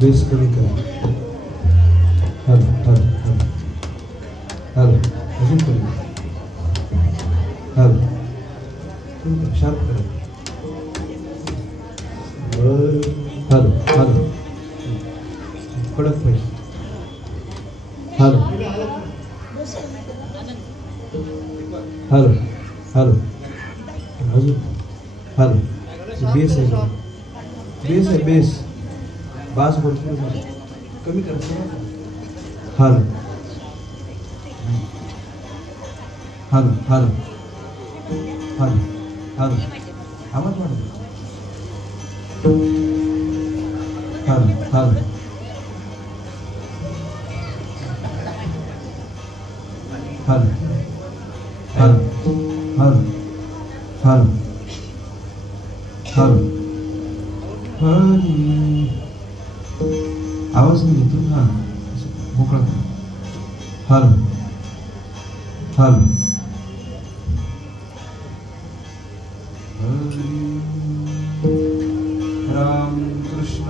Base कमी करा. Hello hello hello hello अजून कमी. हॅलो शार्प करा. हॅलो हॅलो कडक पाहिजे. हॅलो हॅलो हॅलो अजून हॅलो. बेस आहे बेस आहे बेस. बास भरपूर झाली. कमी करायचं. Hello hello hello hello hello आवाज वाढव. Hello hello hello hello hello hello hello Hari. आवाज नाही येतो. हां मोकळा. हॅलो हॅलो राम कृष्ण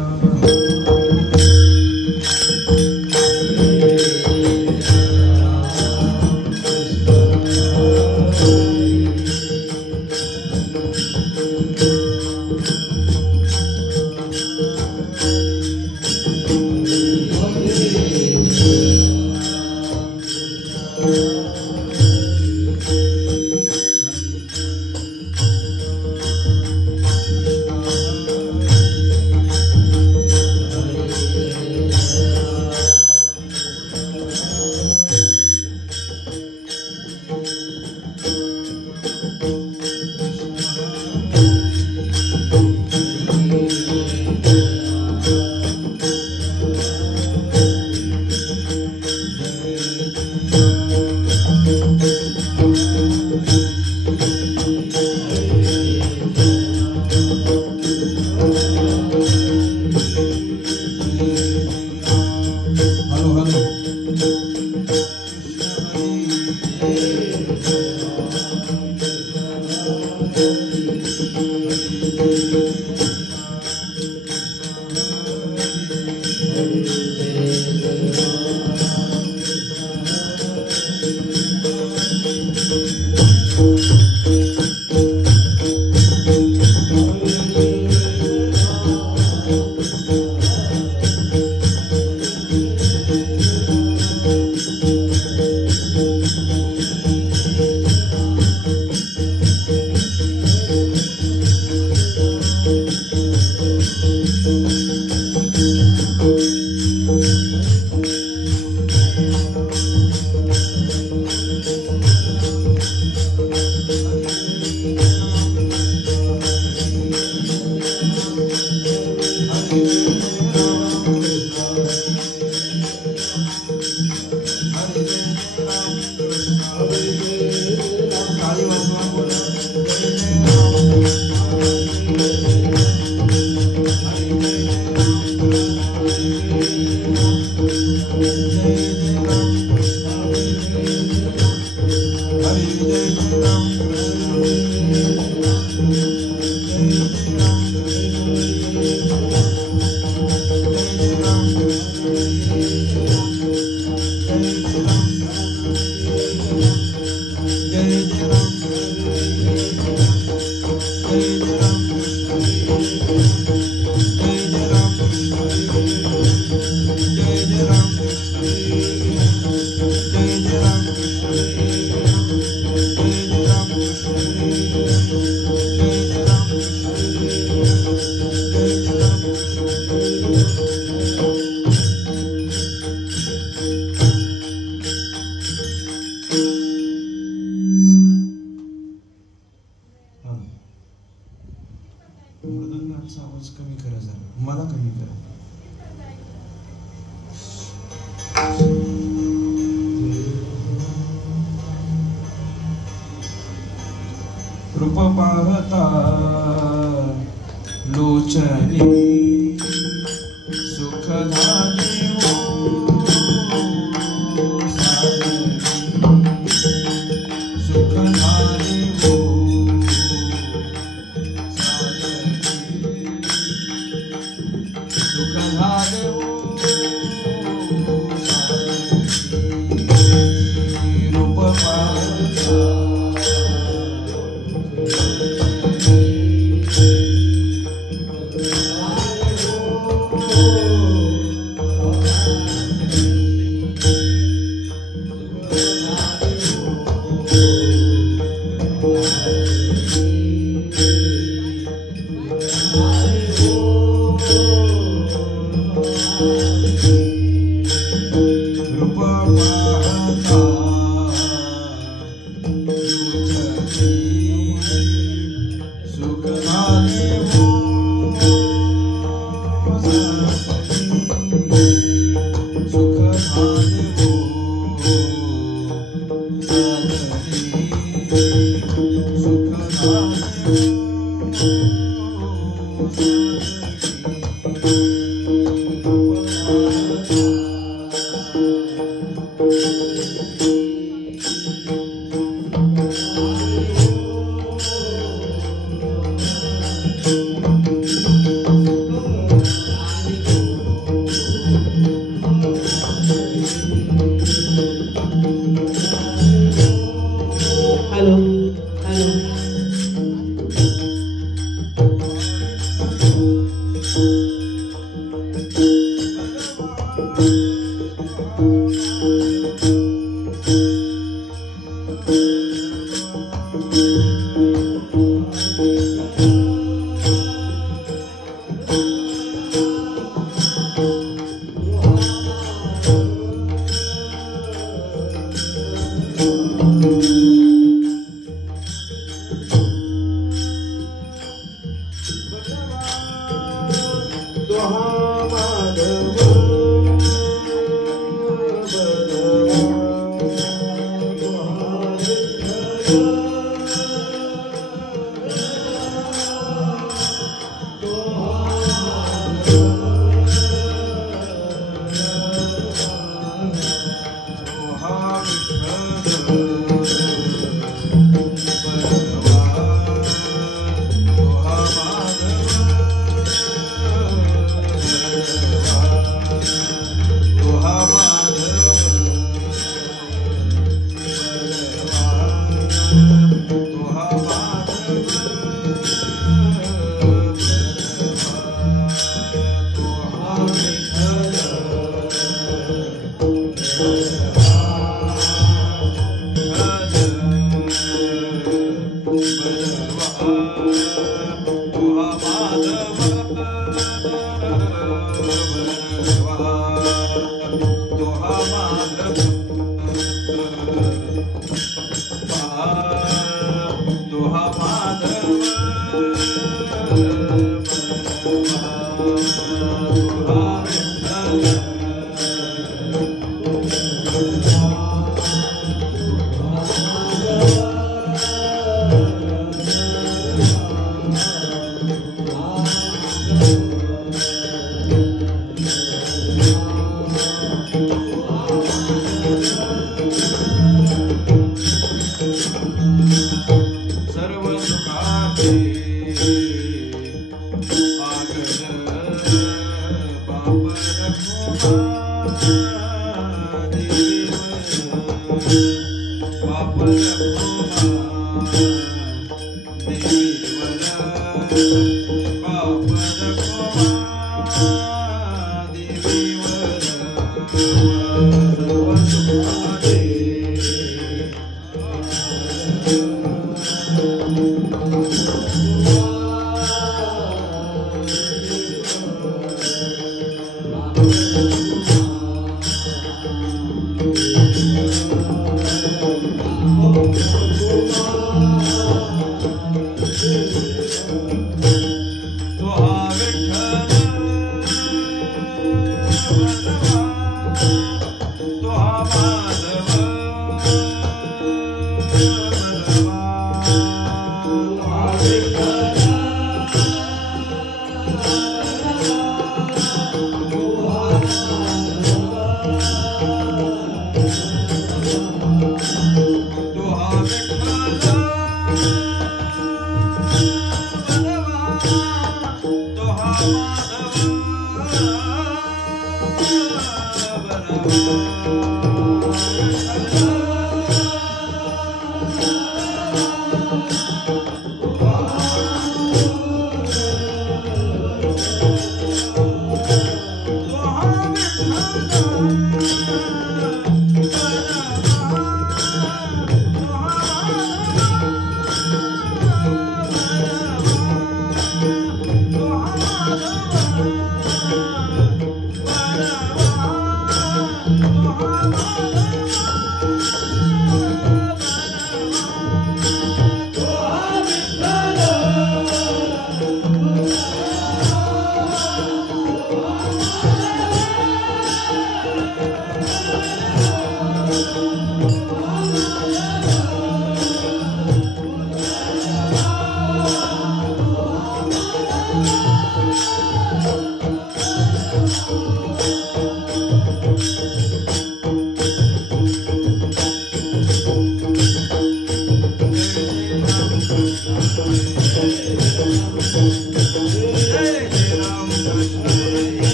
आवाज कमी करा जरा, मला कमी करा. रूप पाहता लोचनी सुख झाले हो साजनी, सुख झाले हो साजनी, सुख झाले हो साजनी. रूप पाहता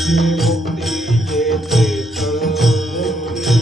मुक्ति मुक्तीचे स्थळ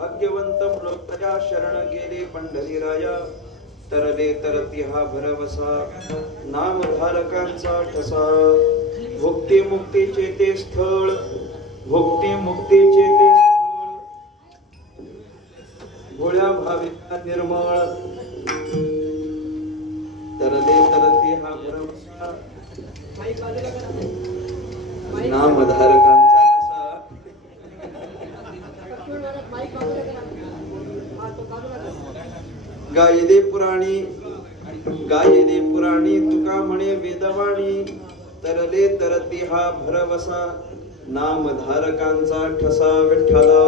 भाग्यवंत म्हणून शरण गेले पंढरीराया, तरले तरती हा भरवसा, नामधारकांचा ठसा. भुक्ती मुक्तीचे ते स्थळ, भुक्ती मुक्तीचे ते स्थळ, भोळ्या भाविका निर्मळ, तरले तरती हा भरवसा, नामधारकांचा गायदे पुराणी तुका म्हणे वेदवाणी, तरले तरती हा भरवसा, नामधारकांचा ठसा. विठ्ठला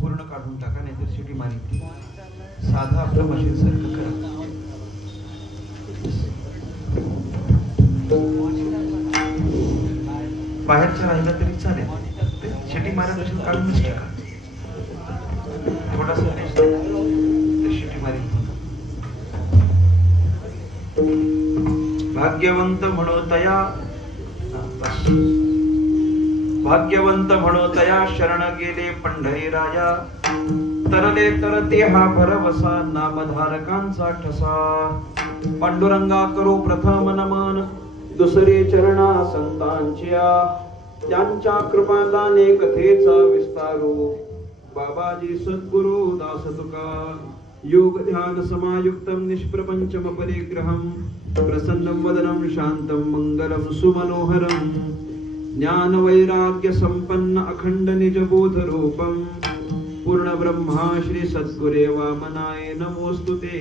पूर्ण काढून टाका, नाहीतर सिटी मारी. साधा आपलं मशीन सारखं करा. बाहेरच्या राहिला तरी चालेल, सिटी मारत असेल काढूनच टाका. थोडासा सिटी मारी. भाग्यवंत म्हणो तया भाग्यवंत म्हणो तया शरण गेले पंढरी राजा तरले तरते हा भरवसा नामधारकांचा ठसा पांडुरंगा करो प्रथम नमन दुसरे चरणा संतांच्या त्यांच्या कृपादाने कथेचा विस्तारू बाबाजी सद्गुरु दास तुका योग ध्यान समायुक्तम निष्प्रपंचम परिग्रहम प्रसन्नं वदनं शांतं मंगलं सुमनोहरं ज्ञान वैराग्य संपन्न अखंड निज बोध रूपं पूर्ण ब्रह्मा श्री सद्गुरे वामनाय नमोस्तुते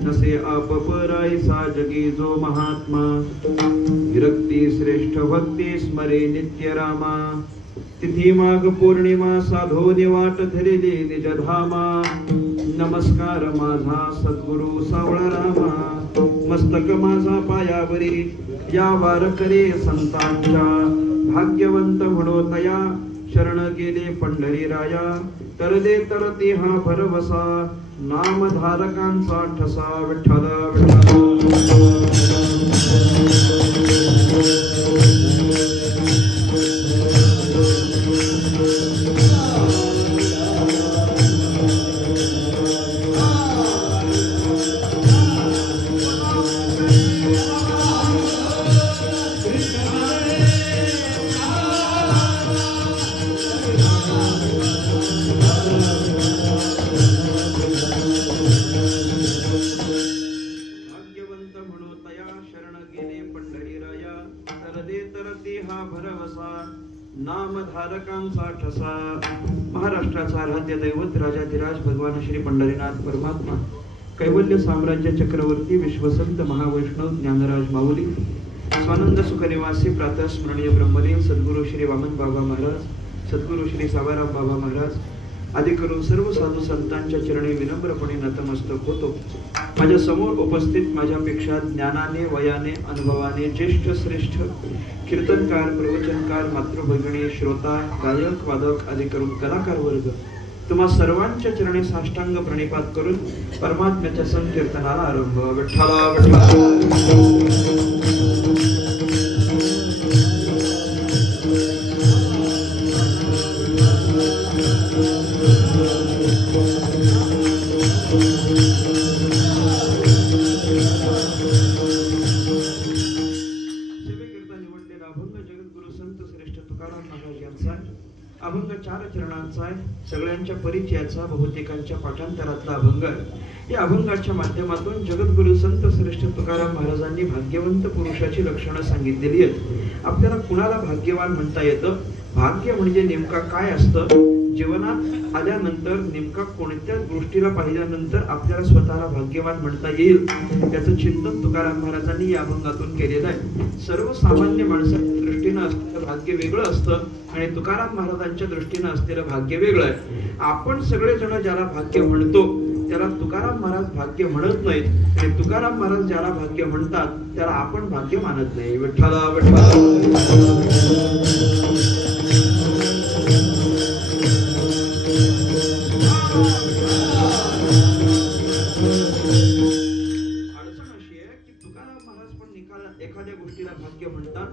नसे आप परायसा जगी जो महात्मा विरक्ती श्रेष्ठ भक्ती स्मरे नित्य रामा तिथी माघ पौर्णिमा साधो निवाट धरिले निज धामा नमस्कार माझा सद्गुरु सावळा रामा मस्तक माझा पायावरी या वार करे संतांच्या भाग्यवंत म्हणो तया शरण गेले पंढरी राया तरदे तरती हा भरवसा नामधारकांचा ठसा विठ्ठल विठ्ठल नामधारकांचा ठसा महाराष्ट्राचा आराध्य दैवत राजाधिराज भगवान श्री पंढरीनाथ परमात्मा कैवल्य साम्राज्य चक्रवर्ती विश्वसंत महावैष्णव ज्ञानराज माऊली स्वानंद सुख निवासी प्रातःस्मरणीय ब्रह्मलीन सद्गुरु श्री वामन बाबा महाराज सद्गुरु श्री साबाराम बाबा महाराज आदी करून सर्व साधू संतांच्या चरणी विनम्रपणे नतमस्तक होतो। माझ्या समोर उपस्थित माझ्यापेक्षा ज्ञानाने वयाने अनुभवाने ज्येष्ठ श्रेष्ठ कीर्तनकार प्रवचनकार मातृभगिनी श्रोता गायक वादक आदी करून कलाकार वर्ग तुम्हा सर्वांच्या चरणी साष्टांग प्रणिपात करून परमात्म्याच्या संकीर्तनाला आरंभ विठ्ठला विठ्ठला अभंग 4 चरणांचा आहे सगळ्यांच्या परिचयाचा बहुतेकांच्या पाठांतरातला अभंग आहे। या अभंगाच्या माध्यमातून जगद्गुरु संत श्रेष्ठ तुकाराम महाराजांनी भाग्यवंत पुरुषाची लक्षणं सांगितलेली आहेत। आपल्याला कुणाला भाग्यवान म्हणता येतं भाग्य म्हणजे नेमका काय असतं जीवनात आल्यानंतर नेमका कोणत्या गोष्टीला पाहिल्यानंतर आपल्याला स्वतःला भाग्यवान म्हणता येईल त्याचं चिंतन तुकाराम महाराजांनी या अभंगातून केलेलं आहे। सर्वसामान्य माणसाच्या दृष्टीने असलेलं भाग्य वेगळं असतं आणि तुकाराम महाराजांच्या दृष्टीने असलेलं भाग्य वेगळं आहे। आपण सगळेजण ज्याला भाग्य म्हणतो त्याला तुकाराम महाराज भाग्य म्हणत नाहीत आणि तुकाराम महाराज ज्याला भाग्य म्हणतात त्याला आपण भाग्य मानत नाही। विठ्ठला विठ्ठला एखाद्या गोष्टीला भाग्य म्हणतात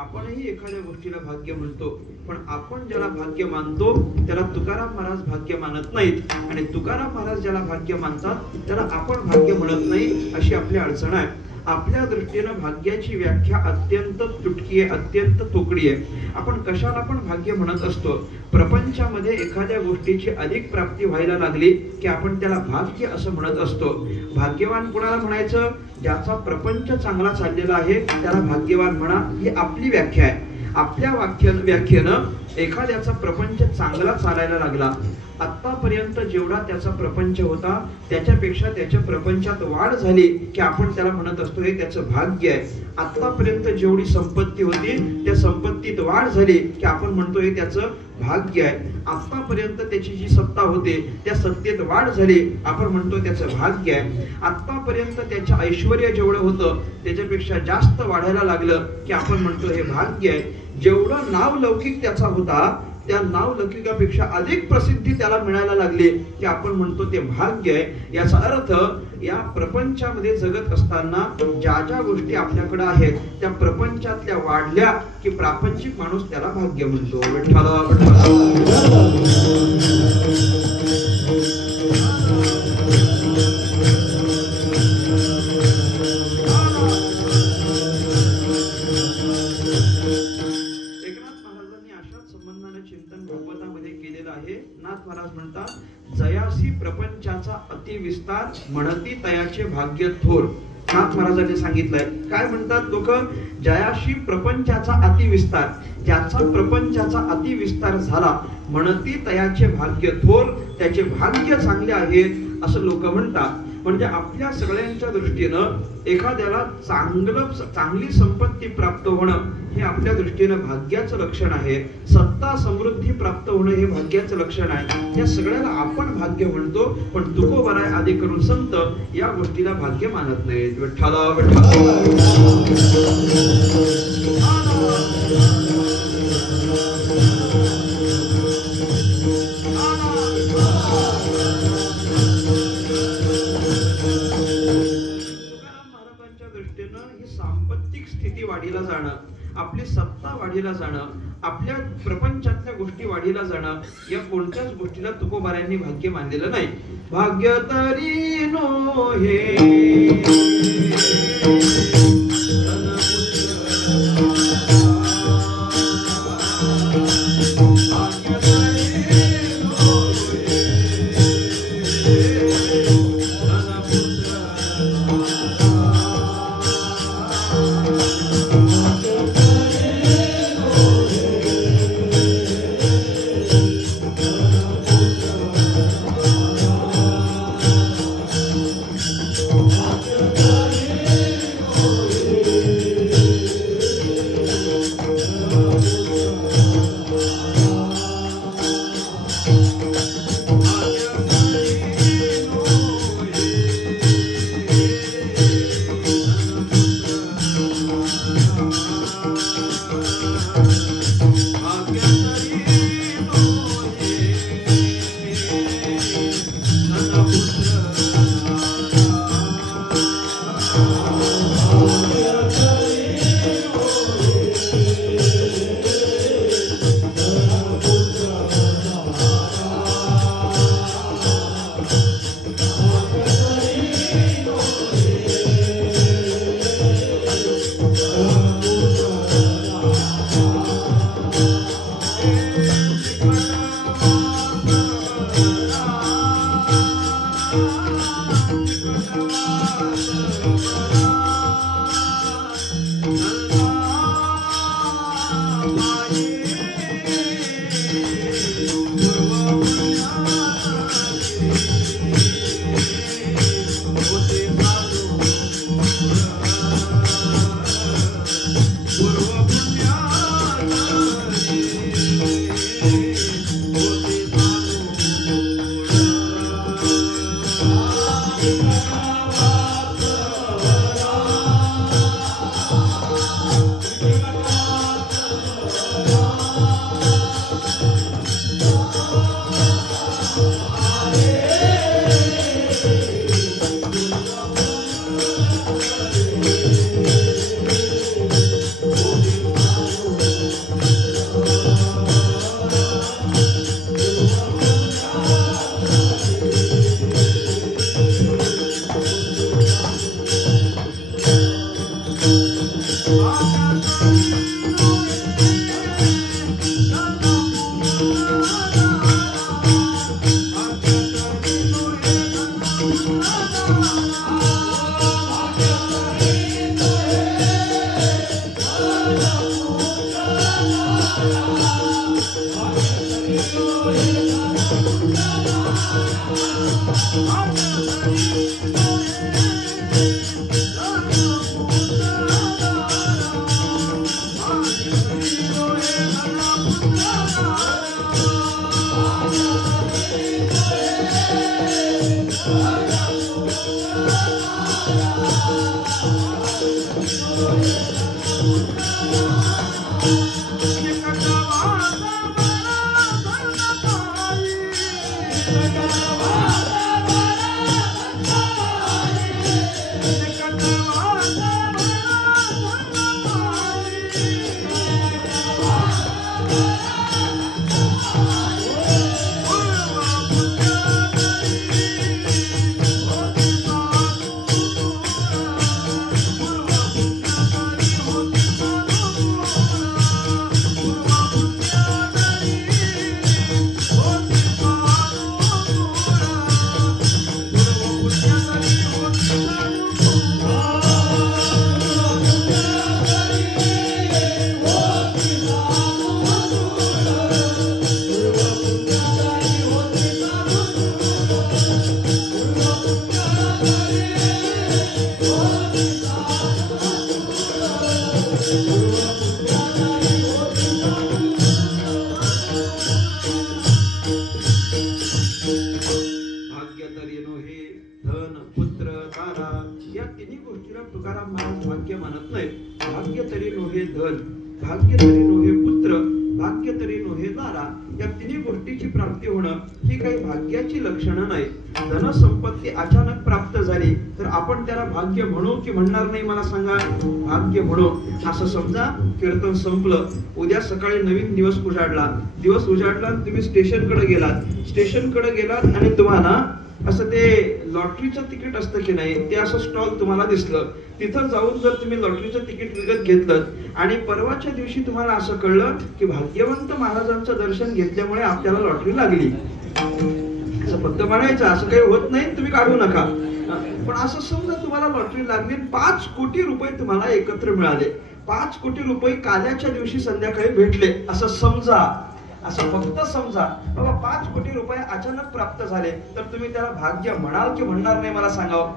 आपणही एखाद्या गोष्टीला भाग्य म्हणतो पण आपण ज्याला भाग्य मानतो त्याला तुकाराम महाराज भाग्य मानत नाहीत आणि तुकाराम महाराज ज्याला भाग्य मानतात त्याला आपण भाग्य म्हणत नाही अशी आपली अडचण आहे। आपल्या दृष्टीने भाग्याची व्याख्या अत्यंत तुटकी आहे अत्यंत तोकडी आहे। आपण कशाला पण भाग्य म्हणत असतो प्रपंचामध्ये एखाद्या गोष्टीची अधिक प्राप्ती व्हायला लागली की आपण त्याला भाग्य असं म्हणत असतो। भाग्यवान कोणाला म्हणायचं ज्याचा प्रपंच चांगला चाललेला आहे त्याला भाग्यवान म्हणा ही आपली व्याख्या आहे। आपल्या व्याख्येनं एखाद्याचा प्रपंच चांगला चालायला लागला आतापर्यंत जेवढा त्याचा प्रपंच होता त्याच्यापेक्षा त्याच्या प्रपंचात वाढ झाली की आपण त्याला म्हणत असतो हे त्याचं भाग्य आहे। आतापर्यंत जेवढी संपत्ती होती त्या संपत्तीत वाढ झाली की आपण म्हणतो हे त्याचं भाग्य आहे। आतापर्यंत त्याची जी सत्ता होते त्या सत्तेत वाढ झाली आपण म्हणतो त्याचं भाग्य आहे। आतापर्यंत त्याचं ऐश्वर्य जेवढं होतं त्याच्यापेक्षा जास्त वाढायला लागलं की आपण म्हणतो हे भाग्य आहे। जेवढं नाव लौकिक त्याचा होता त्या नाव लौकिकापेक्षा अधिक प्रसिद्धी त्याला मिळायला लागली की आपण म्हणतो ते भाग्य आहे. याचा अर्थ या प्रपंचामध्ये जगत असताना ज्या ज्या गोष्टी आपल्याकडे आहेत त्या प्रपंचातल्या वाढल्या की प्रापंचिक माणूस त्याला भाग्य म्हणतो. विठ्ठला चिंतन भागवतामध्ये केलेलं आहे. नाथ महाराज म्हणतात जयासी प्रपंचाचा अतिविस्तार म्हणती तयाचे भाग्य थोर. नाथ महाराजांनी सांगितलंय काय म्हणतात लोक, जयाशी प्रपंचाचा अतिविस्तार, ज्याचा प्रपंचाचा अतिविस्तार झाला म्हणती तयाचे भाग्य थोर, त्याचे भाग्य चांगले आहे असं लोक म्हणतात. म्हणजे आपल्या सगळ्यांच्या दृष्टीनं एखाद्याला चांगली संपत्ती प्राप्त होणं हे आपल्या दृष्टीनं भाग्याचं लक्षण आहे. सत्ता समृद्धी प्राप्त होणं हे भाग्याचं लक्षण आहे. या सगळ्याला आपण भाग्य म्हणतो, पण तुकोबराय आदी करून संत या गोष्टीला भाग्य मानत नाहीत. विठ्ठला सांपत्तिक स्थिती वाढीला जाणं, आपली सत्ता वाढीला जाणं, आपल्या प्रपंचातल्या गोष्टी वाढीला जाणं या कोणत्याच गोष्टीला तुकोबारायांनी भाग्य मानलेलं नाही. भाग्य तरी नो हे तुकाराम महाराज भाग्य मानत नाही. भाग्य तरी नोहे धन, भाग्य तरी नोहे पुत्र, भाग्य तरी नोहे दारा. या तिन्ही गोष्टीची प्राप्ती होणं ही काही भाग्याची लक्षणं नाही. धन संपत्ती अचानक प्राप्त झाली तर आपण त्याला भाग्य म्हणू की म्हणणार नाही मला सांगा? भाग्य म्हणू. असं समजा कीर्तन संपलं, उद्या सकाळी नवीन दिवस उजाडला, दिवस उजाडला तुम्ही स्टेशनकडे गेलात आणि तुम्हाला असं ते लॉटरीचं तिकीट असतं की नाही, ते असं स्टॉल तुम्हाला दिसलं. तिथं जाऊन जर तुम्ही लॉटरीचं तिकीट विकत घेतलं आणि परवाच्या दिवशी तुम्हाला असं कळलं की भाग्यवंत महाराजांचं दर्शन घेतल्यामुळे आपल्याला लॉटरी लागली, असं फक्त म्हणायचं, असं काही होत नाही, तुम्ही काढू नका. पण असं समजा तुम्हाला लॉटरी लागली, 5 कोटी रुपये तुम्हाला एकत्र मिळाले, 5 कोटी रुपये काल्याच्या दिवशी संध्याकाळी भेटले, असं समजा. असं फक्त समजा बाबा 5 कोटी रुपये अचानक प्राप्त झाले, तर तुम्ही त्याला भाग्य म्हणाल की म्हणणार नाही मला सांगावं?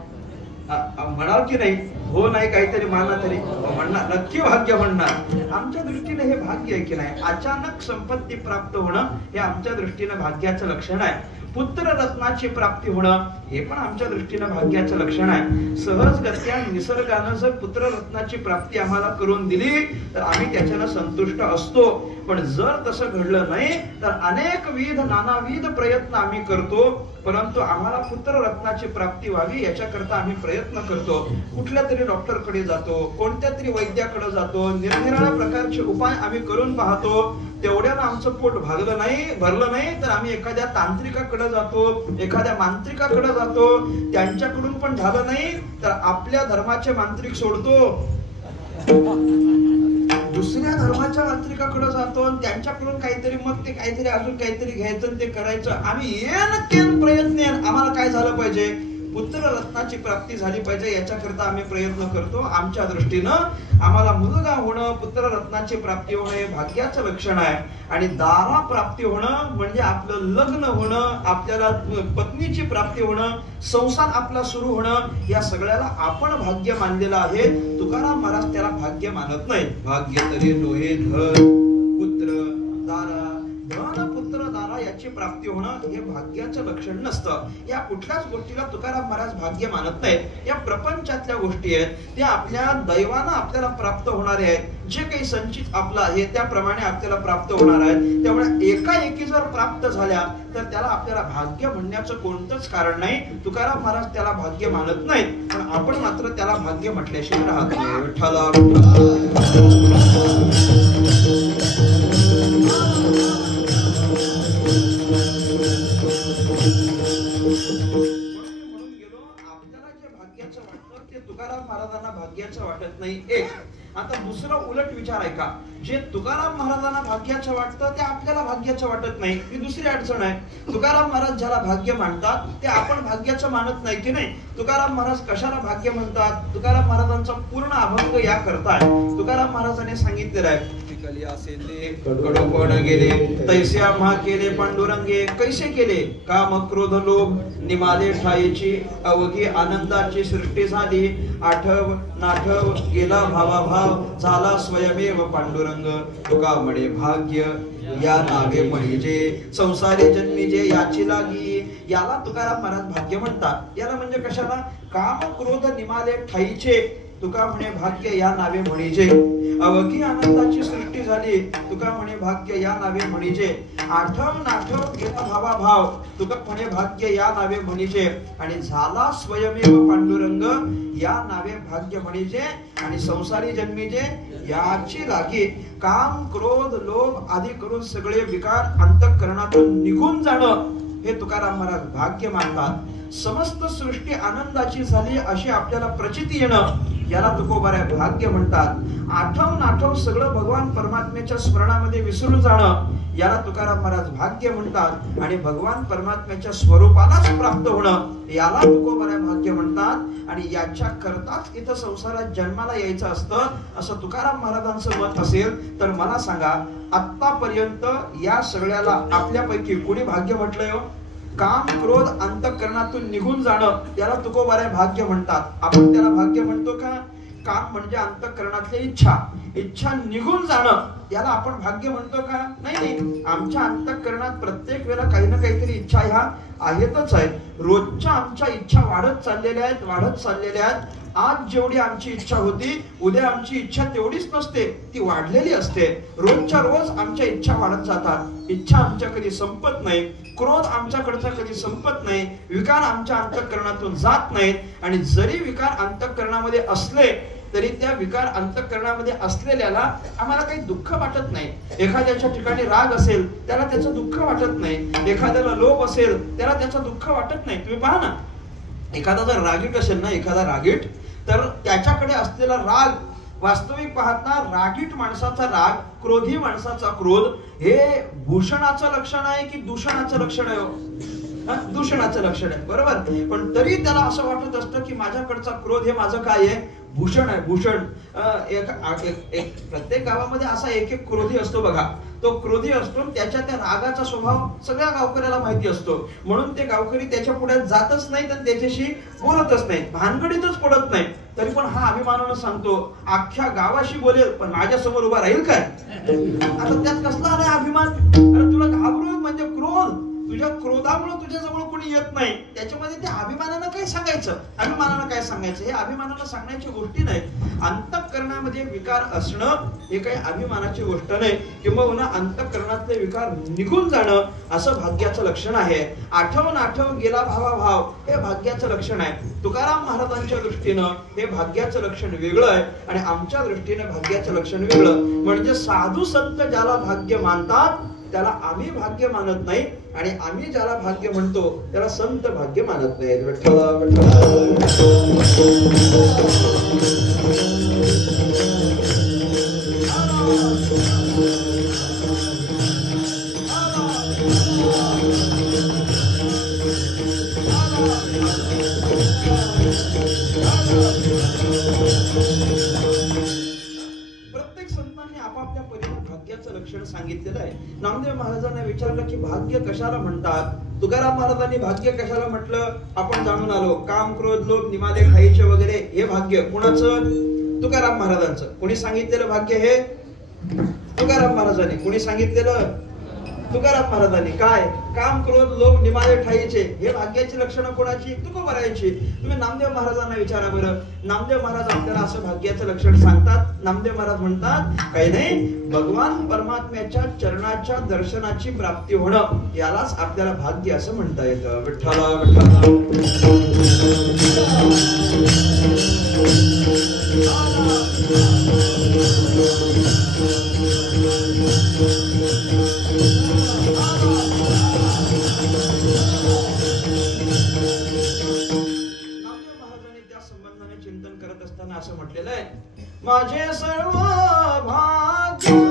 म्हणाल की नाही? हो नाही काहीतरी माना तरी म्हणणार, नक्की भाग्य म्हणणार. आमच्या दृष्टीने हे भाग्य आहे की नाही? अचानक संपत्ती प्राप्त होणं हे आमच्या दृष्टीने भाग्याचं लक्षण आहे. पुत्र रत्नाची प्राप्ती होणं हे पण आमच्या दृष्टीने भाग्याचं लक्षण आहे. सहजगत्या निसर्गानं जर पुत्र रत्नाची प्राप्ती आम्हाला करून दिली तर आम्ही त्याच्यानं संतुष्ट असतो. पण जर तसं घडलं नाही तर अनेकविध नानाविध प्रयत्न आम्ही करतो, परंतु आम्हाला पुत्र रत्नाची प्राप्ती व्हावी याच्याकरता आम्ही प्रयत्न करतो. कुठल्या तरी डॉक्टरकडे जातो, कोणत्या तरी वैद्याकडे जातो, निरनिराळ्या प्रकारचे उपाय आम्ही करून पाहतो. तेवढ्यानं आमचं पोट भरलं नाही तर आम्ही एखाद्या तांत्रिकाकडे जातो, एखाद्या मांत्रिकाकडे जातो. त्यांच्याकडून पण झालं नाही तर आपल्या धर्माचे मांत्रिक सोडतो, दुसऱ्या धर्माच्या मांत्रिकाकडे जातो आणि त्यांच्याकडून काहीतरी, मग ते काहीतरी अजून काहीतरी घ्यायचं ते करायचं. आम्ही येन प्रयत्न, आम्हाला काय झालं पाहिजे? पुत्र रत्नाची प्राप्ती झाली पाहिजे याच्याकरता आम्ही प्रयत्न करतो. आमच्या दृष्टीनं आम्हाला मुलगा होणं, पुत्र रत्नाची प्राप्ती होणं हे भाग्याचं लक्षण आहे. आणि दारा प्राप्ती होणं म्हणजे आपलं लग्न होणं, आपल्याला पत्नीची प्राप्ती होणं, संसार आपला सुरू होणं, या सगळ्याला आपण भाग्य मानलेलं आहे. तुकाराम महाराज त्याला भाग्य मानत नाही. भाग्य तरी नोहे धन पुत्र दारा, धन पुत्र दारा याची प्राप्ती होणं हे भाग्याचं लक्षण नसतं. या कुठल्याच गोष्टीला तुकाराम महाराज भाग्य मानत नाहीत. या प्रपंचातल्या गोष्टी आहेत त्या आपल्या दैवानं आपल्याला प्राप्त होणारे आहेत. जे काही संचित आपलं आहे त्याप्रमाणे आपल्याला प्राप्त होणार आहेत. त्यामुळे एकाएकी जर प्राप्त झाल्या तर त्याला आपल्याला भाग्य म्हणण्याचं कोणतंच कारण नाही. तुकाराम महाराज त्याला भाग्य मानत नाहीत, पण आपण मात्र त्याला भाग्य म्हटल्याशिवाय राहत नाही. विठ्ठला तुकाराम महाराजांना भाग्याचं वाटत नाही. एक आता दुसरा उलट विचार आहे का, जे तुकाराम महाराजांना भाग्याचं वाटतं ते आपल्याला भाग्याचं वाटत नाही, ही दुसरी अडचण आहे. तुकाराम महाराज ज्याला भाग्य मानतात ते आपण भाग्याचं मानत नाही की नाही. तुकाराम महाराज कशाला भाग्य म्हणतात? तुकाराम महाराजांचा पूर्ण अभंग या करतात. तुकाराम महाराजांनी सांगितलेलं आहे, कडोपण गेले तैसे आम्हा केले पांडुरंगे, कैसे केले? काम क्रोध लोभ निमाले ठाईची, अवघी आनंदाची सृष्टी झाली. आठव नाठव गेला भावाभाव, झाला स्वयमेव पांडुरंग. तुका म्हणे भाग्य या नावे म्हणजे, संसारी जन्मी जे याची लागी. याला तुकाराम महाराज भाग्य म्हणतात. याला म्हणजे कशाला? काम क्रोध निमाले ठाईचे, तुका म्हणे भाग्य या नावे म्हणीजे, अवघी आनंदाची सृष्टी झाली तुका म्हणे भाग्य या नावे म्हणीजे, आठव नाठव गेला भावा भाव तुका म्हणे भाग्य या नावे म्हणीजे, आणि झाला स्वयमेव पांडुरंग या नावे भाग्य म्हणीजे, आणि संसारी जन्मीजे याची लागी काम क्रोध लोभ आदी करून सगळे विकार अंतःकरणातून निघून जाणं हे तुकाराम महाराज भाग्य मानतात. समस्त सृष्टी आनंदाची झाली अशी आपल्याला प्रचिती येणं याला तुकोबाऱ्या भाग्य म्हणतात. आठव नाठव सगळं भगवान परमात्म्याच्या स्मरणामध्ये विसरून जाणं याला तुकाराम महाराज भाग्य म्हणतात. आणि भगवान परमात्म्याच्या स्वरूपालाच प्राप्त होणं याला तुकोबाऱ्या भाग्य म्हणतात. आणि याच्या करताच इथं संसारात जन्माला यायचं असतं असं तुकाराम महाराजांचं मत असेल तर मला सांगा, आतापर्यंत या सगळ्याला आपल्यापैकी कोणी भाग्य म्हटलंय हो? काम क्रोध अंतःकरणातून निघून जाणं त्याला तुकोबाऱ्या भाग्य म्हणतात. आपण त्याला भाग्य म्हणतो का? काम म्हणजे अंतःकरणातली इच्छा, इच्छा निघून जाणं याला आपण भाग्य म्हणतो का? नाही. आमच्या अंतःकरणात प्रत्येक वेळेला काही ना काहीतरी इच्छा ह्या आहेतच आहेत. रोजच्या आमच्या इच्छा वाढत चाललेल्या आहेत. आज जेवढी आमची इच्छा होती उद्या आमची इच्छा तेवढीच नसते, ती वाढलेली असते. रोजच्या रोज आमच्या इच्छा वाढत जातात. इच्छा आमच्या कधी संपत नाही, क्रोध आमच्याकडचा कधी संपत नाही, विकार आमच्या अंतःकरणातून जात नाहीत. आणि जरी विकार अंतःकरणामध्ये असले तरी त्या विकार अंतःकरणामध्ये असलेल्याला आम्हाला काही दुःख वाटत नाही. एखाद्याच्या ठिकाणी राग असेल त्याला त्याचं दुःख वाटत नाही, एखाद्याला लोभ असेल त्याला त्याचं दुःख वाटत नाही. तुम्ही पहा ना, एखादा जर रागीट असेल ना, एखादा रागीट, तर त्याच्याकडे असलेला राग वास्तविक पाहता रागीट माणसाचा राग, क्रोधी माणसाचा क्रोध हे भूषणाचं लक्षण आहे की दूषणाचं लक्षण आहे? दूषणाचं लक्षण आहे, बरोबर. पण तरी त्याला असं वाटत असतं की माझ्याकडचा क्रोध हे माझं काय आहे? भूषण आहे, भूषण. प्रत्येक गावामध्ये असा एक एक क्रोधी असतो बघा. तो क्रोधी असतो, त्याच्या त्या रागाचा स्वभाव सगळ्या गावकऱ्याला माहिती असतो. म्हणून ते गावकरी त्याच्या पुढे जातच नाहीत आणि त्याच्याशी बोलतच नाहीत, भानगडीतच पडत नाही. तरी पण हा अभिमानानं सांगतो अख्ख्या गावाशी बोलेल पण माझ्या समोर उभा राहील काय? आता त्यात कसला आलाय अभिमान? अरे तुला घाबरून म्हणजे क्रोध, तुझ्या क्रोधामुळे तुझ्या जवळ कोणी येत नाही. त्याच्यामध्ये ते अभिमानानं काय सांगायचं? अभिमानानं काय सांगायचं? हे अभिमानानं सांगण्याची गोष्टी नाही. अंतःकरणामध्ये विकार असणं हे काही अभिमानाची गोष्ट नाही. किंबहुना अंतःकरणातले विकार निघून जाणं असं भाग्याचं लक्षण आहे. आठव नाठव गेला भावा भाव हे भाग्याचं लक्षण आहे. तुकाराम महाराजांच्या दृष्टीनं हे भाग्याचं लक्षण वेगळं आहे आणि आमच्या दृष्टीने भाग्याचं लक्षण वेगळं. म्हणजे साधू संत ज्याला भाग्य मानतात त्याला आम्ही भाग्य मानत नाही आणि आम्ही ज्याला भाग्य म्हणतो त्याला संत भाग्य मानत नाही. विठ्ठला प्रत्येक संतांनी आपापल्या परीने भाग्याचं लक्षण सांगितलेलं आहे. नामदेव महाराजांना विचारलं की भाग्य कशाला म्हणतात? तुकाराम महाराजांनी भाग्य कशाला म्हटलं आपण जाणून आलो. काम क्रोध लोभ निमादे खायचे वगैरे हे भाग्य कुणाचं? तुकाराम महाराजांचं. कोणी सांगितलेलं भाग्य हे? तुकाराम महाराजांनी. कोणी सांगितलेलं? तुकाराम महाराजांनी. काय? काम क्रोध लोभ निमादे ठाईचे हे भाग्याची लक्षणं कोणाची? तुकोबारायांची. तुम्ही नामदेव महाराजांना विचारा बरं. नामदेव महाराज आपल्याला असं भाग्याचं लक्षण सांगतात. नामदेव महाराज म्हणतात काही नाही, भगवान परमात्म्याच्या चरणाच्या दर्शनाची प्राप्ती होणं यालाच आपल्याला भाग्य असं म्हणता येतं. विठ्ठला विठ्ठला. चिंतन करत असताना असं म्हटलेलं आहे, माझे सर्व भाग्य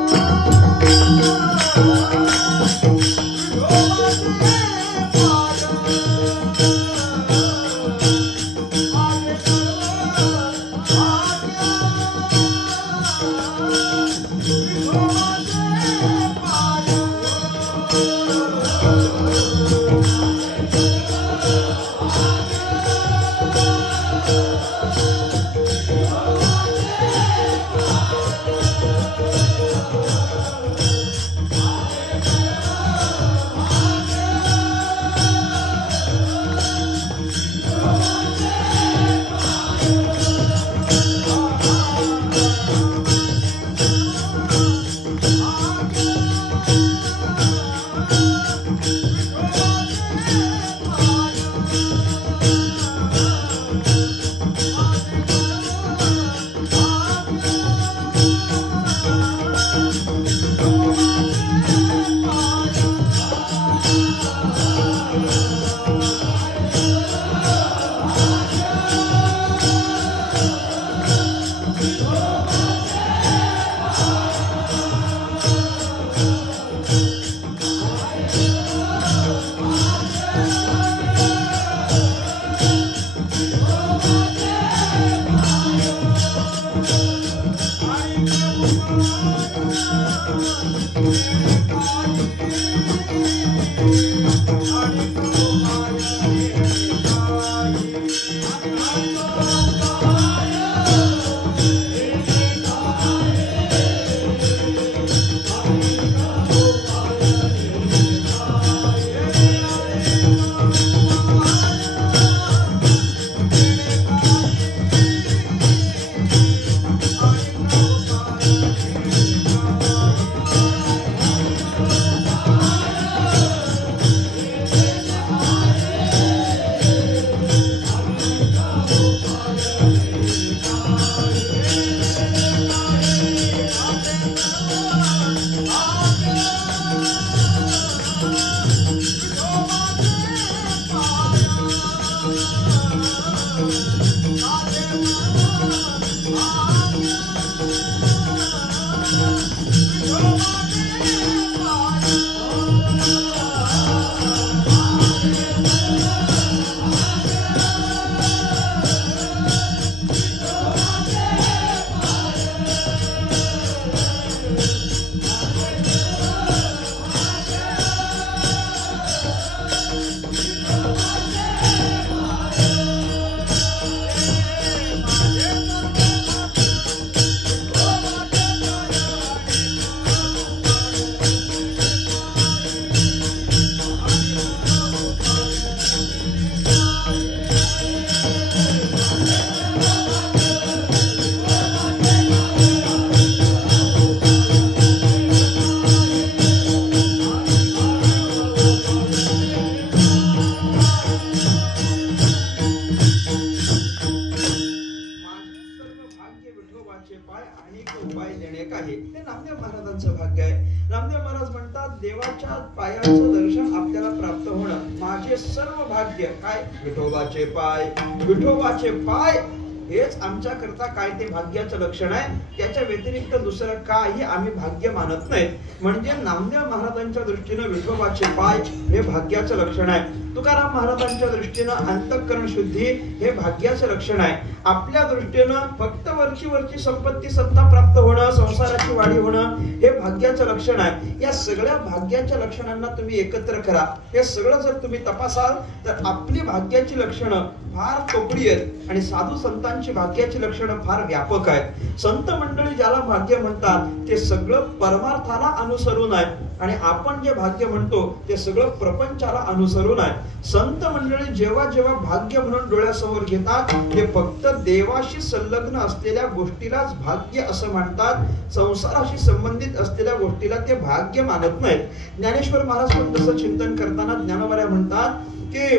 देवाच्या पायाचं दर्शन आपल्याला प्राप्त होणं माझे सर्व भाग्य. काय? विठोबाचे पाय. विठोबाचे पाय हेच आमच्या करता काय ते भाग्याचं लक्षण आहे. त्याच्या व्यतिरिक्त दुसरं काही आम्ही भाग्य मानत नाही. म्हणजे नामदेव महाराजांच्या दृष्टीनं विठोबाचे पाय हे भाग्याचं लक्षण आहे. तुकाराम महाराजांच्या दृष्टीनं अंतःकरण शुद्धी हे भाग्याचं लक्षण आहे. आपल्या दृष्टीनं फक्त वरची संपत्ती सत्ता प्राप्त होणं, संसाराची वाढी होणं हे भाग्याचं लक्षण आहे. या सगळ्या भाग्याच्या लक्षणांना तुम्ही एकत्र करा. हे सगळं जर तुम्ही तपासाल तर आपली भाग्याची लक्षणं फार तोकडी आहेत आणि साधू संतांची भाग्याची लक्षणं फार व्यापक आहेत. संत मंडळी ज्याला भाग्य म्हणतात ते सगळं परमार्थाला अनुसरून आहे आणि आपण जे भाग्य म्हणतो ते सगळं प्रपंचाला अनुसरून आहे. संत मंडळी जेव्हा जेव्हा भाग्य म्हणून डोळ्यासमोर घेतात ते फक्त देवाशी संलग्न असलेल्या गोष्टीलाच भाग्य असं म्हणतात. संसाराशी संबंधित असलेल्या गोष्टीला ते भाग्य मानत नाहीत. ज्ञानेश्वर महाराज पण तसं चिंतन करताना ज्ञानोबा म्हणतात की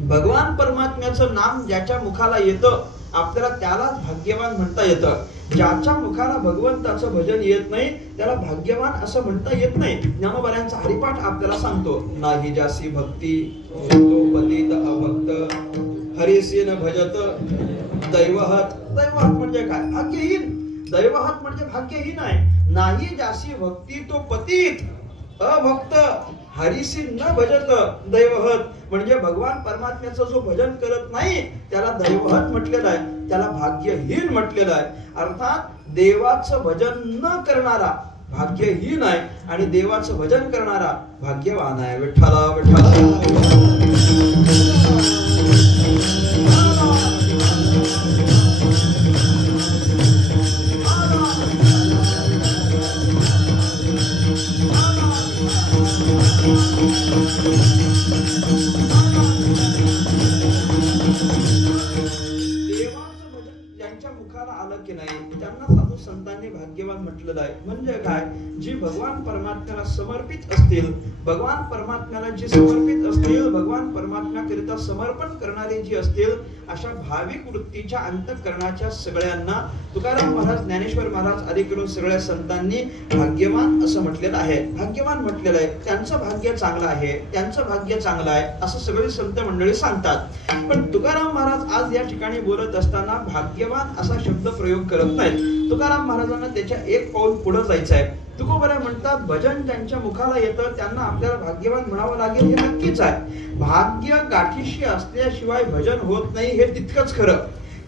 भगवान परमात्म्याचं नाम ज्याच्या मुखाला येतं आपल्याला त्यालाच भाग्यवान म्हणता येतं. ज्याच्या मुखाला भगवंताचं भजन येत नाही त्याला भाग्यवान असं म्हणता येत नाही. ज्ञानोबाऱ्यांचा हरिपाठ आपल्याला सांगतो, नाही जासी भक्ती तो पतित अभक्त हरिसी न भजत दैवहत. दैवहत म्हणजे काय? भाग्यहीन. दैवहत म्हणजे भाग्यहीन आहे. नाही जासी भक्ती तो पतित अभक्त हरिसी न भजत दैवहत म्हणजे भगवान परमात्म्याचं जो भजन करत नाही त्याला दैवहत म्हटलेलं आहे, त्याला भाग्यहीन म्हटलेलं आहे. अर्थात देवाचं भजन न करणारा भाग्यहीन आहे आणि देवाचं भजन करणारा भाग्यवान आहे. विठ्ठला विठ्ठला. संतांनी भाग्यवान म्हटलेलं आहे. म्हणजे काय, जी भगवान परमात्म्याला समर्पित असतील, भगवान परमात्म्याला जी समर्पित असतील, भगवान परमात्म्याकरिता समर्पण करणारे जी असतील, अशा भाविक वृत्तीच्या अंतःकरणाच्या सगळ्यांना तुकाराम महाराज, ज्ञानेश्वर महाराज आदी करून सगळ्या संतांनी भाग्यवान असं म्हटलेलं आहे. भाग्यवान म्हटलेलं आहे. त्यांचं भाग्य चांगलं आहे, त्यांचं भाग्य चांगलं आहे असं सगळे संत मंडळी सांगतात. पण तुकाराम महाराज आज या ठिकाणी बोलत असताना भाग्यवान असा शब्द प्रयोग करत नाहीत. तुकाराम महाराजांना त्याच्या एक पाऊल पुढे जायचं आहे. तुकोबरे म्हणतात, भजन ज्यांच्या मुखाला येतं त्यांना आपल्याला भाग्यवान म्हणावं लागेल हे नक्कीच आहे. भाग्य गाठीशी असल्याशिवाय भजन होत नाही हे तितकंच खरं.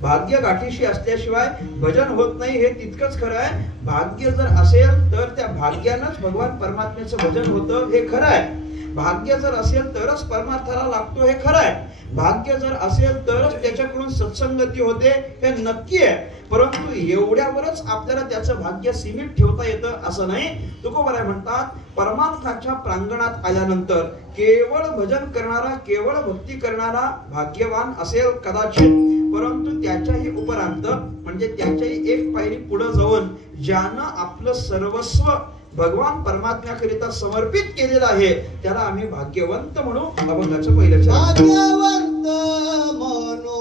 भाग्य गाठीशी असल्याशिवाय भजन होत नाही हे तितकंच खरं आहे. भाग्य जर असेल तर त्या भाग्यानंच भगवान परमात्म्याचं भजन होतं हे खरं आहे. भाग्य जर असेल तरच परमार्थाला लागतो हे खरं आहे. भाग्य जर असेल तरच त्याच्याकडून सत्संगती होते हे नक्की आहे. परंतु एवढ्यावरच आपल्याला त्याचं भाग्य सीमित ठेवता येतं असं नाही. तुकोबराय म्हणतात, परमार्थाच्या प्रांगणात आल्यानंतर केवळ भजन करणारा, केवळ भक्ती करणारा भाग्यवान असेल कदाचित, परंतु त्याच्याही उपरांत म्हणजे त्याच्याही एक पायरी पुढे जाऊन ज्यानं आपलं सर्वस्व भगवान परमात्म्याकरिता समर्पित केलेलं आहे त्याला आम्ही भाग्यवंत म्हणू. अभंगाचं पहिलं चरण. भाग्यवंत म्हणू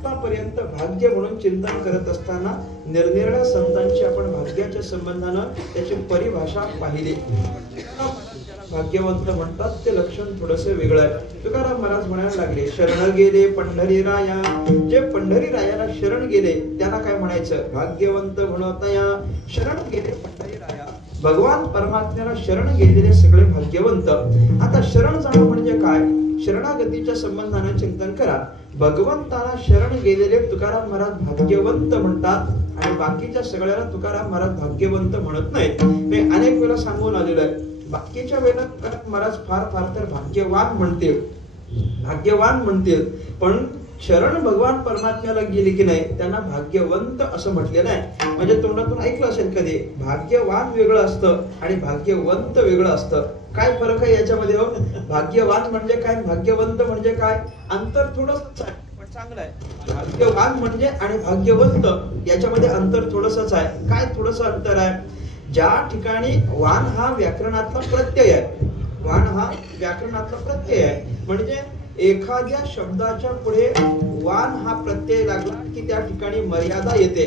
आतापर्यंत भाग्य म्हणून चिंतन करत असताना निरनिराळ्या संतांची आपण भाग्याच्या संबंधानं त्याची परिभाषा पाहिली. भाग्यवंत म्हणतात ते लक्षण थोडस वेगळं आहे. तुकाराम महाराज म्हणायला लागले, शरण गेले पंढरी राया. जे पंढरी रायाला शरण गेले त्याला काय म्हणायचं? भाग्यवंत म्हणतया. शरण गेले पंढरी राया, भगवान परमात्म्याला शरण गेलेले सगळे भाग्यवंत. आता शरण जाणं म्हणजे काय? शरणागतीच्या संबंधाने चिंतन करा. भगवंताला शरण गेलेले तुकाराम महाराज भाग्यवंत म्हणतात आणि बाकीच्या सगळ्याला तुकाराम महाराज भाग्यवंत म्हणत नाहीत. मी अनेक वेळा सांगून आलेलो आहे. बाकीच्या वेळेला तुकाराम महाराज फार फार तर भाग्यवान म्हणतील, पण शरण भगवान परमात्म्याला गेली की नाही त्यांना भाग्यवंत असं म्हटलेलं आहे. म्हणजे तोंडातून ऐकलं असेल कधी, भाग्यवान वेगळं असतं आणि भाग्यवंत वेगळं असतं. काय फरक आहे याच्यामध्ये हो? भाग्यवान म्हणजे काय, भाग्यवंत म्हणजे काय? अंतर थोडंच आहे पण चांगलं आहे. भाग्यवान म्हणजे आणि भाग्यवंत याच्यामध्ये अंतर थोडंसंच आहे. काय थोडंसं अंतर आहे? ज्या ठिकाणी वान हा व्याकरणातला प्रत्यय आहे, वान हा व्याकरणातला प्रत्यय आहे, म्हणजे एखाद्या शब्दाच्या पुढे वान हा प्रत्यय लागला की त्या ठिकाणी मर्यादा येते.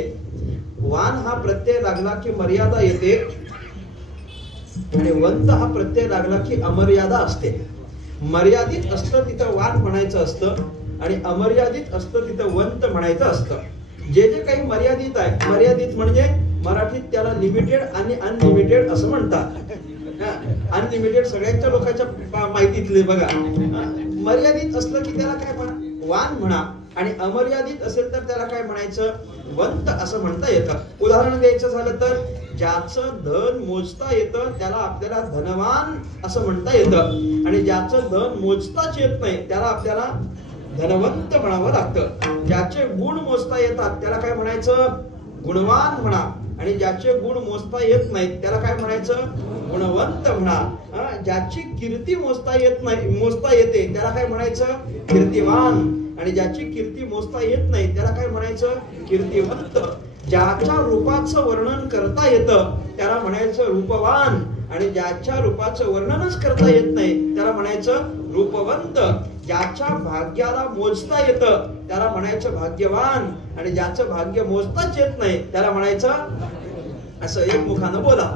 वान हा प्रत्यय लागला की मर्यादा येते आणि वंत हा प्रत्यय लागला की अमर्यादा असते. मर्यादित असतं तिथं वान म्हणायचं असतं आणि अमर्यादित असतं तिथं वंत म्हणायचं असतं. जे जे काही मर्यादित आहे, मर्यादित म्हणजे मराठीत त्याला लिमिटेड आणि अनलिमिटेड असं म्हणतात. अनलिमिटेड सगळ्यांच्या लोकांच्या माहितीतले बघा. मर्यादित असलं की त्याला काय म्हणा? वान म्हणा. आणि अमर्यादित असेल तर त्याला काय म्हणायचं? वंत असं म्हणता येतं. उदाहरण द्यायचं झालं तर ज्याचं धन मोजता येतं त्याला आपल्याला धनवान असं म्हणता येतं आणि ज्याचं धन मोजताच येत नाही त्याला आपल्याला धनवंत म्हणावं लागतं. ज्याचे गुण मोजता येतात त्याला काय म्हणायचं? गुणवान म्हणा. आणि ज्याचे गुण मोजता येत नाहीत त्याला काय म्हणायचं? गुणवंत म्हणा. ज्याची कीर्ती मोजता येते त्याला काय म्हणायचं? कीर्तिवान. आणि ज्याची कीर्ती मोजता येत नाही त्याला काय म्हणायचं? कीर्तिवंत. ज्याच्या रूपाचं वर्णन करता येतं त्याला म्हणायचं रूपवान आणि ज्याच्या रूपाचं वर्णनच करता येत नाही त्याला म्हणायचं रूपवंत. ज्याच्या भाग्याला मोजता येतं त्याला म्हणायचं भाग्यवान आणि ज्याचं भाग्य मोजताच येत नाही त्याला म्हणायचं, असं एकमुखानं बोला,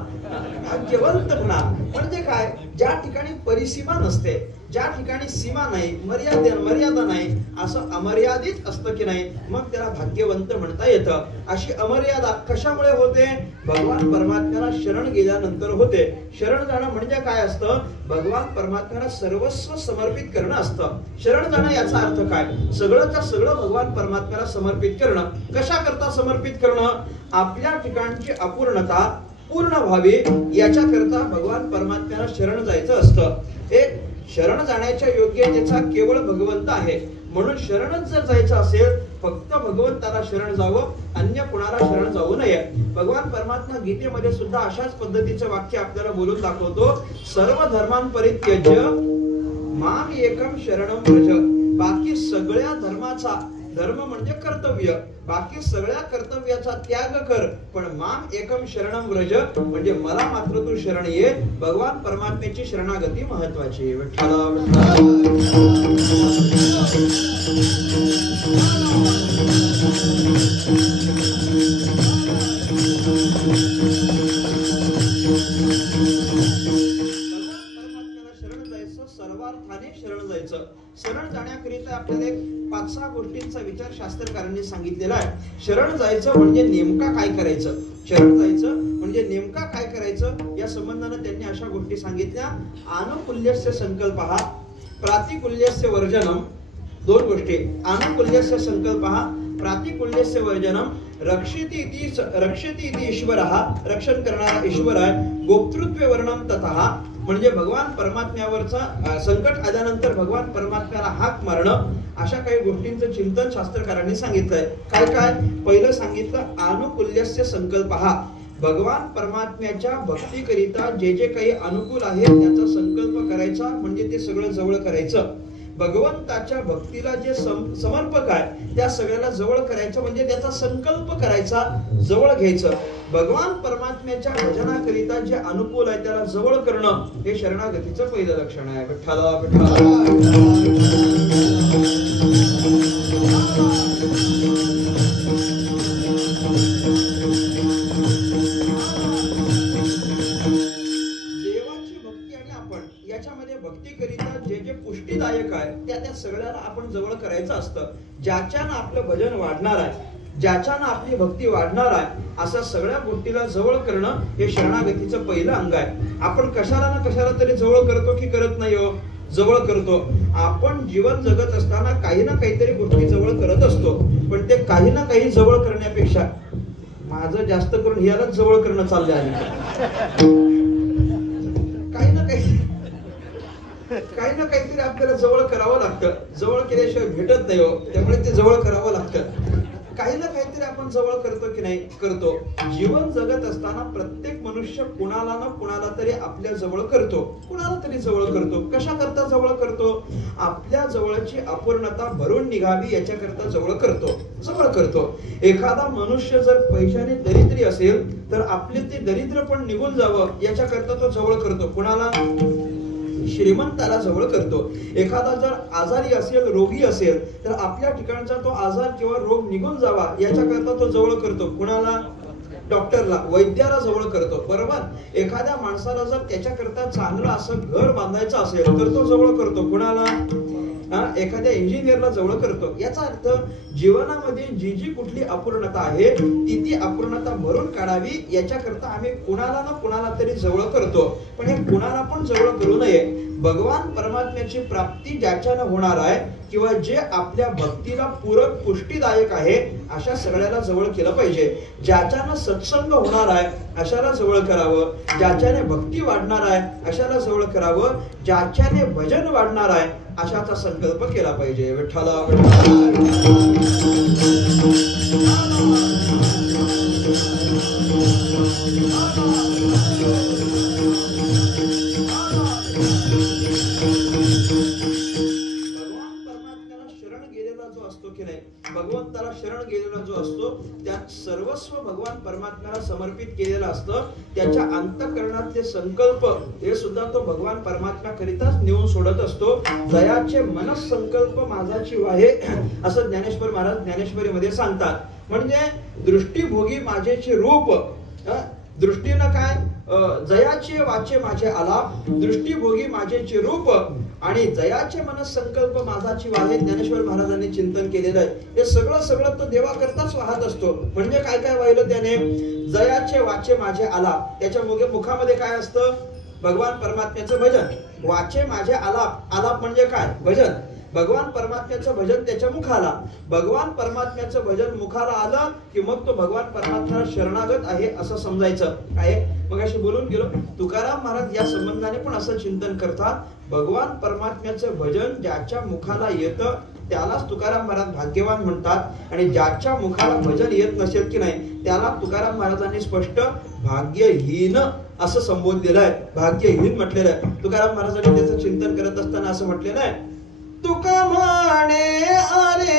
भाग्यवंत म्हणा. म्हणजे काय? ज्या ठिकाणी परिसीमा नसते, ज्या ठिकाणी सीमा नाही, मर्यादा नाही, असं अमर्यादित असतं की नाही, मग त्याला भाग्यवंत म्हणता येतं. अशी अमर्यादा कशामुळे होते? भगवान परमात्म्याला शरण गेल्यानंतर होते. शरण जाणं म्हणजे काय असतं? भगवान परमात्म्याला सर्वस्व समर्पित करणं असतं. शरण जाणं याचा अर्थ काय? सगळंच्या सगळं भगवान परमात्म्याला समर्पित करणं. कशा करता समर्पित करणं? आपल्या ठिकाणची अपूर्णता पूर्ण व्हावी याच्या करता भगवान परमात्म्याला शरण जायचं असतं. एक शरण जाण्याच्या योग्यतेचा केवळ भगवंत आहे. म्हणून शरणच जर जायचं असेल फक्त भगवंताला शरण जावं, अन्य कुणाला शरण जाऊ नये. भगवान परमात्मा गीतेमध्ये सुद्धा अशाच पद्धतीचं वाक्य आपल्याला बोलून दाखवतो. सर्व धर्मां परित्यज्य माम एकम शरणं व्रज. बाकी सगळ्या धर्माचा, धर्म म्हणजे कर्तव्य, बाकी सगळ्या कर्तव्याचा त्याग कर, पण माम एकम शरणं व्रज म्हणजे मला मात्र तू शरण ये. भगवान परमात्म्याची शरणागती महत्वाची. विठ्ठला सर्वार्थाने शरण जायचं. शरण जाण्याकरिता आपल्याला एक 5-6 गोष्टींचा विचार शास्त्रकारांनी सांगितलेला आहे. शरण जायचं म्हणजे नेमका काय करायचं? शरण जायचं म्हणजे नेमका काय करायचं या संबंधाने त्यांनी अशा गोष्टी सांगितल्या. आनुकूल्यस्य संकल्पः, प्रातिकूल्यस्य वर्जनम. 2 गोष्टी. आनुकूल्यस्य संकल्पः, प्रातिकूल्यस्य वर्जनम. रक्षिति इति ईश्वरः, रक्षण करणारा ईश्वर आहे. गोप्तृत्व वर्णम ततः म्हणजे भगवान परमात्म्यावरचा संकट आल्यानंतर भगवान परमात्म्याला हाक मारणं. अशा काही गोष्टींचं चिंतन शास्त्रकारांनी सांगितलंय. काय काय? पहिलं सांगितलं आनुकूल्यस्य संकल्पः. भगवान परमात्म्याच्या भक्तीकरिता जे जे काही अनुकूल आहे त्याचा संकल्प करायचा म्हणजे ते सगळं जवळ करायचं. भगवंताच्या भक्तीला जे समर्पक आहे त्या सगळ्याला जवळ करायचं म्हणजे त्याचा संकल्प करायचा, जवळ घ्यायचं. भगवान परमात्म्याच्या भजनाकरिता जे अनुकूल आहे त्याला जवळ करणं हे शरणागतीचं पहिलं लक्षण आहे. विठ्ठला विठ्ठला. आपण जवळ करायचं असतं. ज्याच्यानं आपलं भजन वाढणार आहे, ज्याच्यानं आपली भक्ती वाढणार आहे, अशा सगळ्या गोष्टीला जवळ करणं हे शरणागतीचं पहिलं अंग आहे. आपण कशाला ना कशाला तरी जवळ करतो की करत नाही हो? जवळ करतो. आपण जीवन जगत असताना काही ना काहीतरी गोष्टी जवळ करत असतो, पण ते काही ना काही जवळ करण्यापेक्षा माझं जास्त करून ह्यालाच जवळ करणं चाललं आहे. काही ना काहीतरी आपल्याला जवळ करावं लागतं. जवळ केल्याशिवाय भेटत नाही हो, त्यामुळे ते जवळ करावं लागतं. काही ना काहीतरी आपण जवळ करतो की नाही? करतो. जीवन जगत असताना प्रत्येक मनुष्य कुणाला ना कुणाला तरी आपल्या जवळ करतो, कुणाला तरी जवळ करतो. कशा करता जवळ करतो? आपल्या जवळची अपूर्णता भरून निघावी याच्याकरता जवळ करतो. एखादा मनुष्य जर पैशाने दरिद्री असेल तर आपले ते दरिद्र पण निघून जावं याच्याकरता तो जवळ करतो. कुणाला? श्रीमंताला जवळ करतो. एखादा जर आजारी असेल, रोगी असेल, तर आपल्या ठिकाणचा तो आजार किंवा रोग निघून जावा याच्याकरता तो जवळ करतो. कुणाला? डॉक्टरला, वैद्याला जवळ करतो. बरोबर. एखाद्या माणसाला जर त्याच्याकरता चांगलं असं घर बांधायचं असेल तर तो जवळ करतो. कुणाला? एखाद्या इंजिनियरला जवळ करतो. याचा अर्थ जीवनामध्ये जी जी कुठली अपूर्णता आहे ती अपूर्णता भरून काढावी याच्याकरता आम्ही कुणाला ना कुणाला तरी जवळ करतो. पण हे कुणाला पण जवळ करू नये. भगवान परमात्म्याची प्राप्ती ज्याच्यानं होणार आहे किंवा जे आपल्या भक्तीला पूरक पुष्टीदायक आहे अशा सगळ्याला जवळ केलं पाहिजे. ज्याच्यानं सत्संग होणार आहे अशाला जवळ करावं. ज्याच्याने भक्ती वाढणार आहे अशाला जवळ करावं. ज्याच्याने भजन वाढणार आहे अशाचा संकल्प केला पाहिजे. विठ्ठला भगवंताला शरण गेलेला जो असतो त्यात सर्वस्व भगवान परमात्म्याला समर्पित केलेलं असतं. त्याच्या अंतःकरणातले संकल्प हे सुद्धा तो भगवान परमात्म्याकरिताच नेऊन सोडत असतो. जयाचे मनस संकल्प माझाची वाहे असं ज्ञानेश्वर महाराज ज्ञानेश्वरीमध्ये सांगतात. म्हणजे दृष्टीभोगी माझेचे रूप, दृष्टीनं काय? जयाचे वाचे माझे आलाप, दृष्टीभोगी माझेचे रूप आणि जयाचे मनस संकल्प माझाची वाहे ज्ञानेश्वर महाराजांनी चिंतन केलेलं आहे. हे सगळं तो देवाकरताच वाहत असतो. म्हणजे काय काय वाहिलं त्याने? जयाचे वाचे माझे आलाप, त्याच्या मुखामध्ये काय असतं? भगवान परमात्म्याचं भजन. वाचे माझे आलाप, आलाप म्हणजे काय? भजन. भगवान परमात्म्याचं भजन त्याच्या मुखाला. भगवान परमात्म्याचं भजन मुखाला आलं की मग तो भगवान परमात्म्याला शरणागत आहे असं समजायचं. काय मग अशी बोलून गेलो. तुकाराम महाराज या संबंधाने पण असं चिंतन करतात. भगवान परमात्म्याचं भजन ज्याच्या मुखाला येतं त्यालाच तुकाराम महाराज भाग्यवान म्हणतात. आणि ज्याच्या मुखाला भजन येत नसेल की नाही त्याला तुकाराम महाराजांनी स्पष्ट भाग्यहीन असं संबोधलेलं आहे. भाग्यहीन म्हटलेलं आहे. तुकाराम महाराजांनी त्याचं चिंतन करत असताना असं म्हटलेलं आहे. तुका म्हणे अरे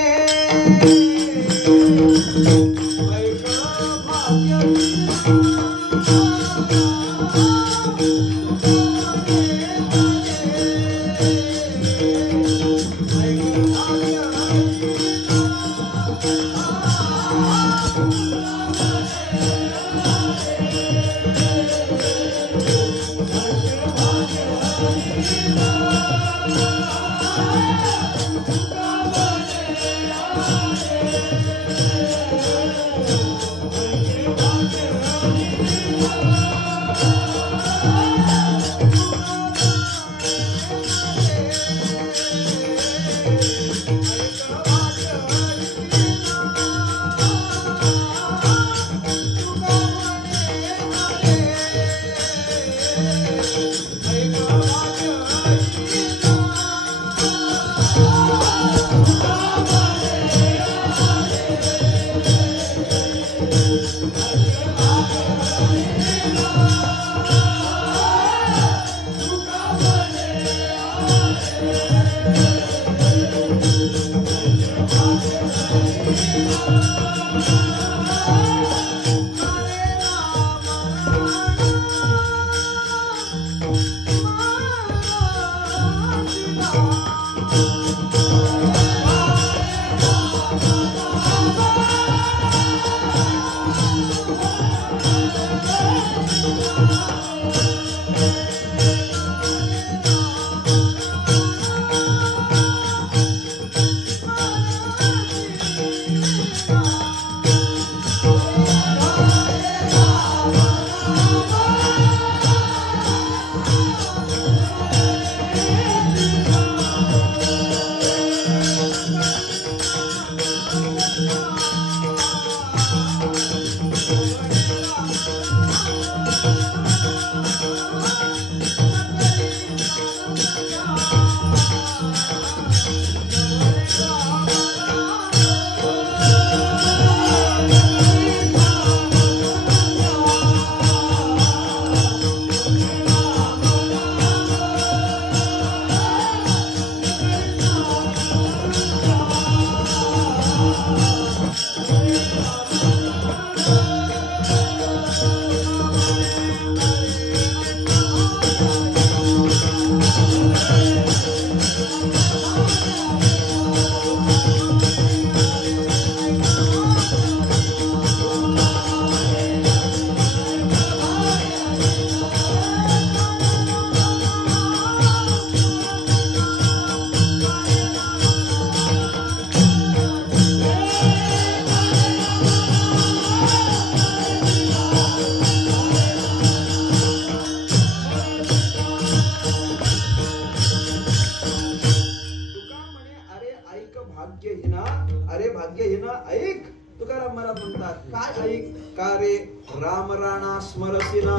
ऐक तुकाराम महाराज म्हणतात काय ऐक का रे राम राणा स्मरसिना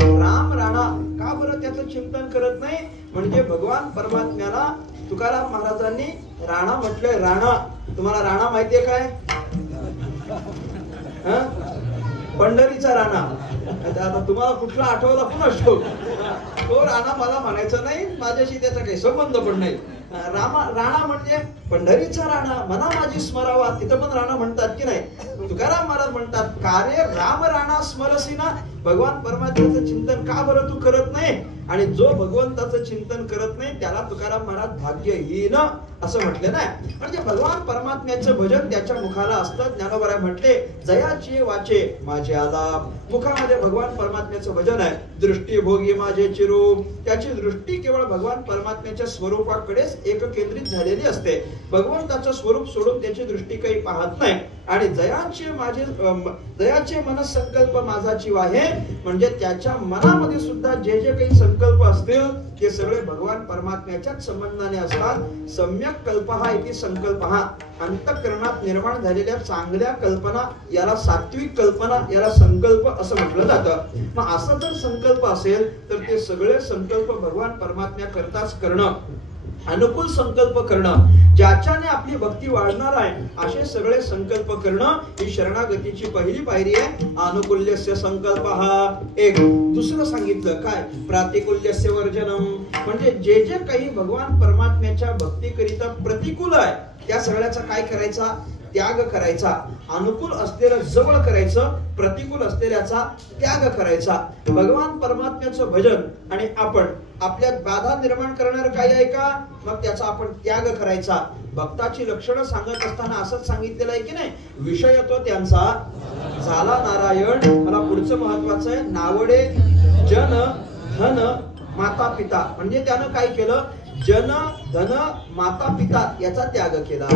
राम राणा का बरं त्याचं चिंतन करत नाही म्हणजे भगवान परमात्म्याला तुकाराम महाराजांनी राणा म्हटलंय राणा तुम्हाला राणा माहितीये काय पंढरीचा राणा आता तुम्हाला कुठला आठवला कुणास ठाऊक तो राणा मला म्हणायचा नाही माझ्याशी त्याचा काही संबंध पण नाही राणा म्हणजे पंढरीचा राणा मना माझी स्मरावा तिथं पण राणा म्हणतात की नाही तुकाराम महाराज म्हणतात का रे राम राणा स्मरसिना भगवान परमात्म्याचं चिंतन का बरं तू करत नाही आणि जो भगवंताचं चिंतन करत नाही त्याला तुकाराम महाराज भाग्यहीन असं म्हटलं नाही म्हणजे भगवान परमात्म्याचं भजन त्याच्या मुखाला असतं ज्ञानोबा म्हटले जयाची वाचे माझे आलाप मुखामध्ये भगवान परमात्म्याचं भजन आहे दृष्टी भोगी माझे चिरूप त्याची दृष्टी केवळ भगवान परमात्म्याच्या स्वरूपाकडेच एक केंद्रित झालेली असते भगवंताचं स्वरूप सोडून त्याची दृष्टी काही पाहत नाही आणि जयाचे मनसंकल्प माझा जीव आहे म्हणजे त्याच्या मनामध्ये सुद्धा जे जे काही संकल्प असतील ते सगळे भगवान परमात्म्याच्याच संबंधाने असतात सम्यक कल्प हा इथे संकल्प हा अंतःकरणात निर्माण झालेल्या चांगल्या कल्पना याला सात्विक कल्पना याला संकल्प असं म्हटलं जातं मग असा जर संकल्प असेल तर ते सगळे संकल्प भगवान परमात्म्या करताच करणं अनुकूल संकल्प करणं ज्याच्याने आपली भक्ती वाढणार आहे असे सगळे संकल्प करणं ही शरणागतीची पहिली पायरी आहे अनुकूल्यस्य संकल्प हा एक दुसरं सांगितलं काय प्रातिकूल्यस्य वर्जनम म्हणजे जे जे काही भगवान परमात्म्याच्या भक्तीकरिता प्रतिकूल आहे त्या सगळ्याचा काय करायचा त्याग करायचा अनुकूल असलेलं जवळ करायचं प्रतिकूल असलेल्याचा त्याग करायचा भगवान परमात्म्याचं भजन आणि आपण आपल्यात बाधा निर्माण करणार काही आहे का मग त्याचा आपण त्याग करायचा भक्ताची लक्षणं सांगत असताना असंच सांगितलेलं आहे की नाही विषय तो त्यांचा झाला नारायण मला पुढचं महत्वाचं आहे नावडे जन धन माता पिता म्हणजे त्यानं काय केलं जन धन माता पिता याचा त्याग केला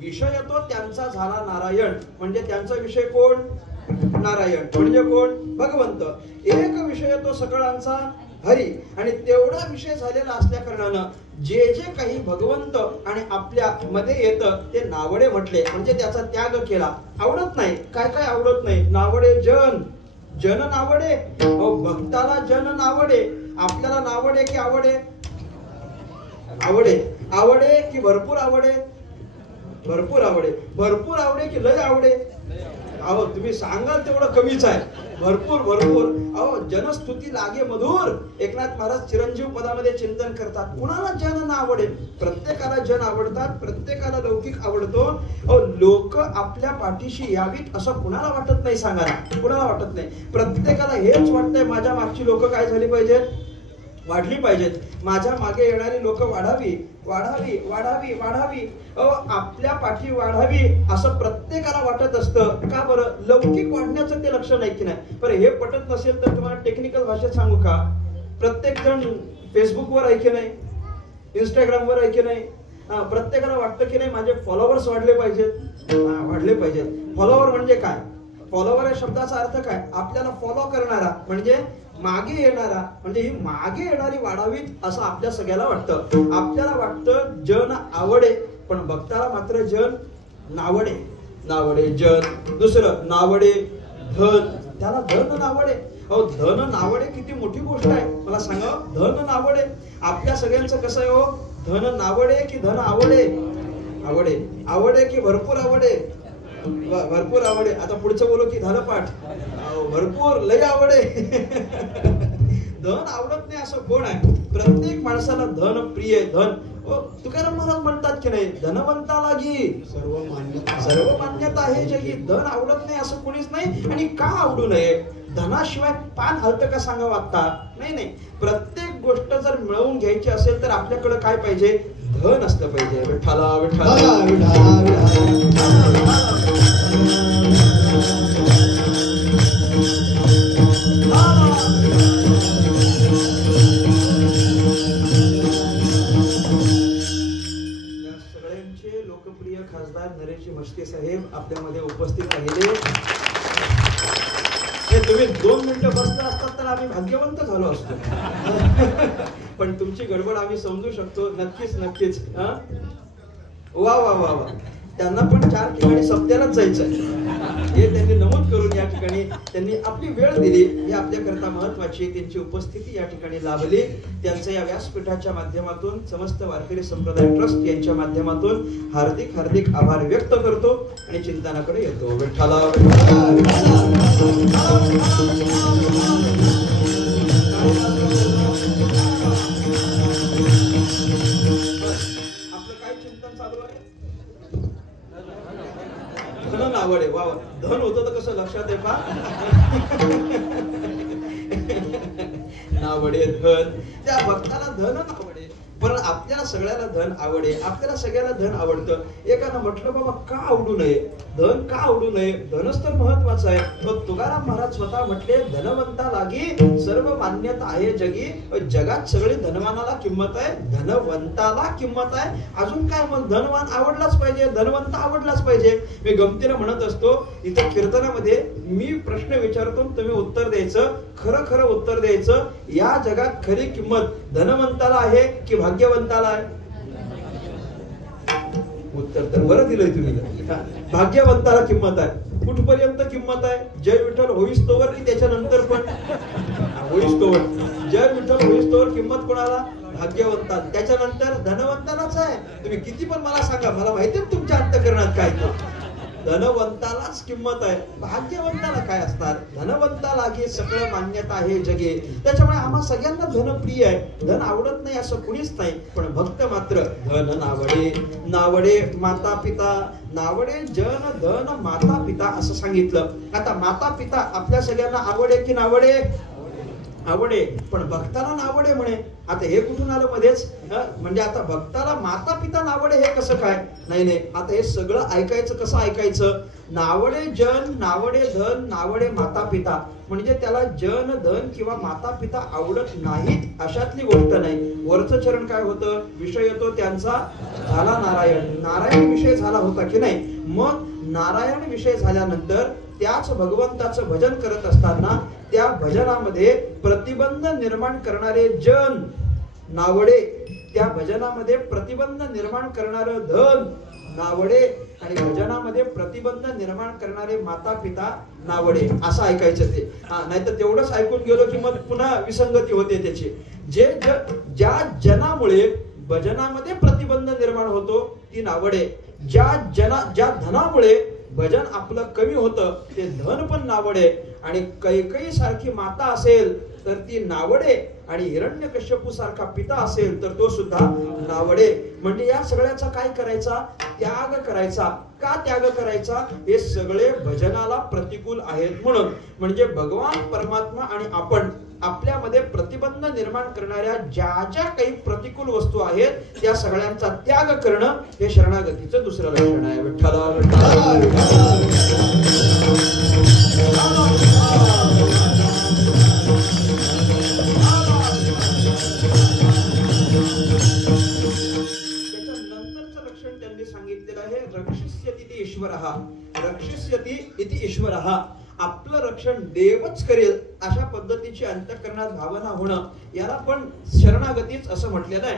विषय तो त्यांचा झाला नारायण म्हणजे त्यांचा विषय कोण नारायण म्हणजे कोण भगवंत एक विषय तो सकळांचा हरी आणि तेवढा विषय झालेला असल्या कारणानं जे जे काही भगवंत आणि आपल्या मध्ये येतं ते नावडे म्हटले म्हणजे त्याचा त्याग केला आवडत नाही काय काय आवडत नाही नावडे जन नावडे भक्ताला जन नावडे आपल्याला नावडे की आवडे की भरपूर आवडे भरपूर आवडे की लय आवडे अहो तुम्ही सांगाल तेवढं कमीच आहे भरपूर अहो जनस्तुती लागे मधुर एकनाथ महाराज चिरंजीव पदामध्ये चिंतन करतात कुणाला जन ना आवडे प्रत्येकाला जन आवडतात प्रत्येकाला लौकिक आवडतो अहो लोक आपल्या पाठीशी यावीत असं कुणाला वाटत नाही सांगा कुणाला वाटत नाही प्रत्येकाला हेच वाटतंय माझ्या मागची लोक काय झाली पाहिजेत वाढली पाहिजेत माझ्या मागे येणारी लोक वाढावी आपल्या पाठी वाढावी असं प्रत्येकाला वाटत असतं का बरं लौकिक वाढण्याचं ते लक्षण आहे की नाही बरं हे पटत नसेल तर तुम्हाला टेक्निकल भाषेत सांगू का प्रत्येक जण फेसबुकवर आहे की नाही इंस्टाग्रामवर आहे की नाही प्रत्येकाला वाटतं की नाही माझे फॉलोअर्स वाढले पाहिजेत फॉलोअर म्हणजे काय फॉलोअर या शब्दाचा अर्थ काय आपल्याला फॉलो करणारा म्हणजे मागे येणारा म्हणजे ही मागे येणारी वाढावीत असं आपल्या सगळ्याला वाटतं आपल्याला वाटतं जन आवडे पण भक्ताला मात्र जन नावडे जन दुसरं नावडे धन त्याला धन नावडे अहो धन नावडे किती मोठी गोष्ट आहे मला सांगा धन नावडे आपल्या सगळ्यांचं कसं आहे हो धन नावडे की धन आवडे की भरपूर आवडे आता पुढचं बोलू की झालं पाठ भरपूर लय आवडे धन आवडत नाही असं कोण आहे? प्रत्येक माणसाला धन प्रिय आहे. धन तुकाराम महाराज म्हणतात की नाही, धनवंता लागी सर्व मान्यता आहे जगी. धन आवडत नाही असं कोणीच नाही. आणि का आवडू नये? धनाशिवाय पान हलतं का सांगावं आता? नाही. प्रत्येक गोष्ट जर मिळवून घ्यायची असेल तर आपल्याकडे काय पाहिजे? धन असलं पाहिजे. विठ्ठला लोकप्रिय खासदार नरेशजी म्हस्के साहेब आपल्यामध्ये उपस्थित राहिले. तुम्ही 2 मिनिटं बसला असतात तर आम्ही भाग्यवंत झालो असतो. पण तुमची गडबड आम्ही समजू शकतो. नक्कीच. वा वा वा वा. त्यांना पण 4 ठिकाणी सप्त्यालाच जायचं हे त्यांनी नमूद करून या ठिकाणी त्यांनी आपली वेळ दिली. ही आपल्याकरता महत्वाची त्यांची उपस्थिती या ठिकाणी लाभली. त्यांचं या व्यासपीठाच्या माध्यमातून समस्त वारकरी संप्रदाय ट्रस्ट यांच्या माध्यमातून हार्दिक आभार व्यक्त करतो आणि चिंतनाकडे येतो. विठ्ठला आपलं काय चिंतन चालू आहे? धन आवड आहे. वा, धन होतं तर कसं लक्षात आहे का? नावडे धन, त्या भक्ताला धन आवडे. पण आपल्याला सगळ्याला धन आवडे, आपल्याला सगळ्याला धन आवडतं. एकानं म्हटलं बाबा का आवडू नये? धन का आवडू नये? धनच तर महत्वाचं आहे. मग तुकाराम महाराज स्वतः म्हटले, धनवंता लागी सर्व मान्यता आहे जगी. जगात सगळे धनवानाला किंमत आहे, धनवंताला किंमत आहे. अजून काय? मग धनवान आवडलाच पाहिजे, धनवंत आवडलाच पाहिजे. मी गमतीनं म्हणत असतो इथं कीर्तनामध्ये, मी प्रश्न विचारतो तुम्ही उत्तर द्यायचं, खरं उत्तर द्यायचं. या जगात खरी किंमत धनवंताला आहे की भाग्यवंताला आहे? उत्तर तर बरं दिलंय तुम्ही. भाग्यवंताला किंमत आहे. कुठपर्यंत किंमत आहे? जय विठ्ठल होईस्तोवर की त्याच्यानंतर पण? होईस्तोवर. जय विठ्ठल होईस्तोवर किंमत कोणाला? भाग्यवंता. त्याच्यानंतर धनवंतालाच आहे. तुम्ही किती पण मला सांगा, मला माहिती आहे तुमच्या अंतःकरणात काय तो. धनवंतालाच किंमत आहे, भाग्यवंताला काय असणार? धनवंता लागे सगळं मान्यता आहे जगे. त्याच्यामुळे आम्हा सगळ्यांना धन प्रिय आहे. धन आवडत नाही असं कुणीच नाही. पण भक्त मात्र धन नावडे माता पिता. नावडे जन धन माता पिता असं सांगितलं. आता माता पिता आपल्या सगळ्यांना आवडे की नावडे? आवडे. पण भक्ताला नावडे म्हणे. आता हे कुठून आलं मध्येच? म्हणजे आता भक्ताला माता पिता नावडे हे कसं काय? नाही. आता हे सगळं ऐकायचं कसं ऐकायचं? नावडे जन, नावडे धन, नावडे माता पिता. म्हणजे त्याला जन धन किंवा माता पिता आवडत नाहीत अशातली गोष्ट नाही. वरचं चरण काय होतं? विषय येतो त्यांचा झाला नारायण विषय झाला होता की नाही? मग नारायण विषय झाल्यानंतर त्याच भगवंताचं भजन करत असताना त्या भजनामध्ये प्रतिबंध निर्माण करणारे जन नावडे, त्या भजनामध्ये प्रतिबंध निर्माण करणारं धन नावडे आणि भजनामध्ये प्रतिबंध निर्माण करणारे माता पिता नावडे असं ऐकायचं ते. नाहीतर तेवढंच ऐकून गेलो की मग पुन्हा विसंगती होते त्याची. ज्या जनामुळे भजनामध्ये प्रतिबंध निर्माण होतो ती नावडे. ज्या धनामुळे भजन आपलं कमी होतं ते धन पण नावडे. आणि कैकेयी सारखी माता असेल तर ती नावडे आणि हिरण्यकश्यपू सारखा पिता असेल तर तो सुद्धा नावडे. म्हणजे या सगळ्याचा काय करायचा? त्याग करायचा. का त्याग करायचा? हे सगळे भजनाला प्रतिकूल आहेत म्हणून. म्हणजे भगवान परमात्मा आणि आपण आपल्यामध्ये प्रतिबंध निर्माण करणाऱ्या ज्या काही प्रतिकूल वस्तू आहेत त्या सगळ्यांचा त्याग करणं हे शरणागतीचं दुसरं लक्षण आहे. विठ्ठला सांगितलेलं आहे. रक्षिष्यति इति ईश्वरः. रक्षिष्यति इति ईश्वरः. आपलं रक्षण देवच करेल अशा पद्धतीची अंतःकरणात भावना होणं याला पण शरणागतीच असं म्हटलेलं आहे.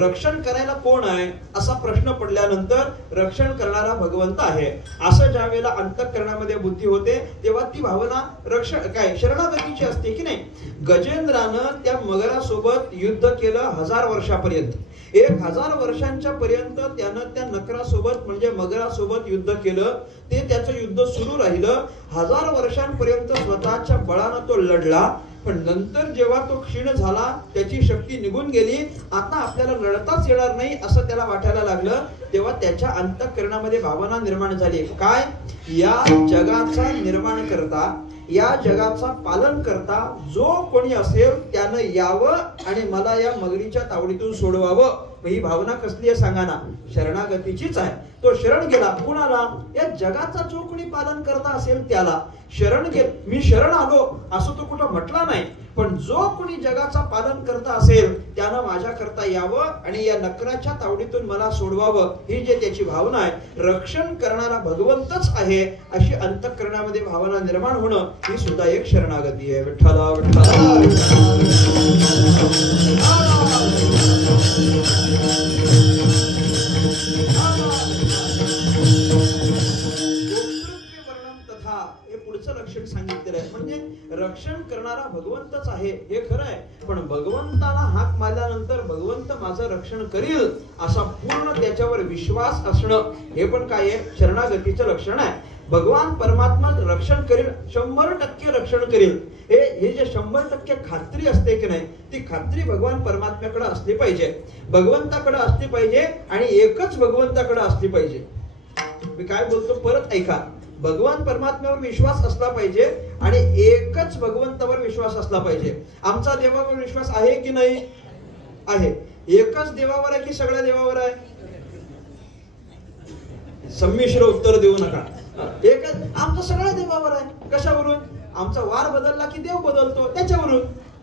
रक्षण करायला कोण आहे असा प्रश्न पडल्यानंतर रक्षण करणारा भगवंत आहे असं ज्या वेळेला अंतःकरणामध्ये बुद्धी होते तेव्हा ती भावना रक्षण काय शरणागतीची असते की नाही. गजेंद्रानं त्या मगरासोबत युद्ध केलं 1000 वर्षापर्यंत. 1000 वर्षांच्या पर्यंत त्यानं त्या नकरासोबत म्हणजे मगरासोबत युद्ध केलं. ते त्याचं युद्ध सुरू राहिलं. 1000 वर्षांपर्यंत स्वतःच्या बळानं तो लढला पण नंतर जेव्हा तो क्षीण झाला, त्याची शक्ती निघून गेली, आता आपल्याला लढताच येणार नाही असं त्याला वाटायला लागलं, तेव्हा त्याच्या अंतःकरणामध्ये भावना निर्माण झाली. काय? या जगाचा निर्माण करता, या जगाचा पालन करता जो कोणी असेल त्यानं यावं आणि मला या मगरीच्या तावडीतून सोडवावं. ही भावना कसली आहे सांगा ना? शरणागतीचीच आहे. तो शरण गेला कुणाला? या जगाचा जो कोणी पालन करता असेल त्याला शरण गेल. मी शरण आलो असं तो कुठं म्हटला नाही, पण जो कोणी जगाचा पालन करता असेल त्यानं माझ्या करता यावं आणि या नकराच्या तावडीतून मला सोडवावं. ही जे त्याची भावना आहे, रक्षण करणारा भगवंतच आहे अशी अंतःकरणामध्ये भावना निर्माण होणं, ही सुद्धा एक शरणागती आहे. विठ्ठला विठ्ठला हे पुढचं लक्षण सांगितलेलं आहे. म्हणजे रक्षण करणारा भगवंतच आहे हे खरं आहे, पण भगवंताला हाक मारल्यानंतर भगवंत माझं रक्षण करील असा पूर्ण त्याच्यावर विश्वास असणं, हे पण काय आहे? शरणागतीचं लक्षण आहे. भगवान परमात्मा रक्षण करील, 100% रक्षण करील. हे जे 100% खात्री असते की नाही, ती खात्री भगवान परमात्म्याकडे असली पाहिजे, भगवंताकडे असली पाहिजे आणि एकच भगवंताकडे असली पाहिजे. मी काय बोलतो परत ऐका. भगवान परमात्म्यावर विश्वास असला पाहिजे आणि एकच भगवंतावर विश्वास असला पाहिजे. आमचा देवावर विश्वास आहे की नाही? आहे. एकच देवावर आहे की सगळ्या देवावर आहे? संमिश्र उत्तर देऊ नका. एकच. आमचा सगळ्या देवावर आहे. कशावरून? आमचा वार बदलला की देव बदलतो, त्याच्यावरून.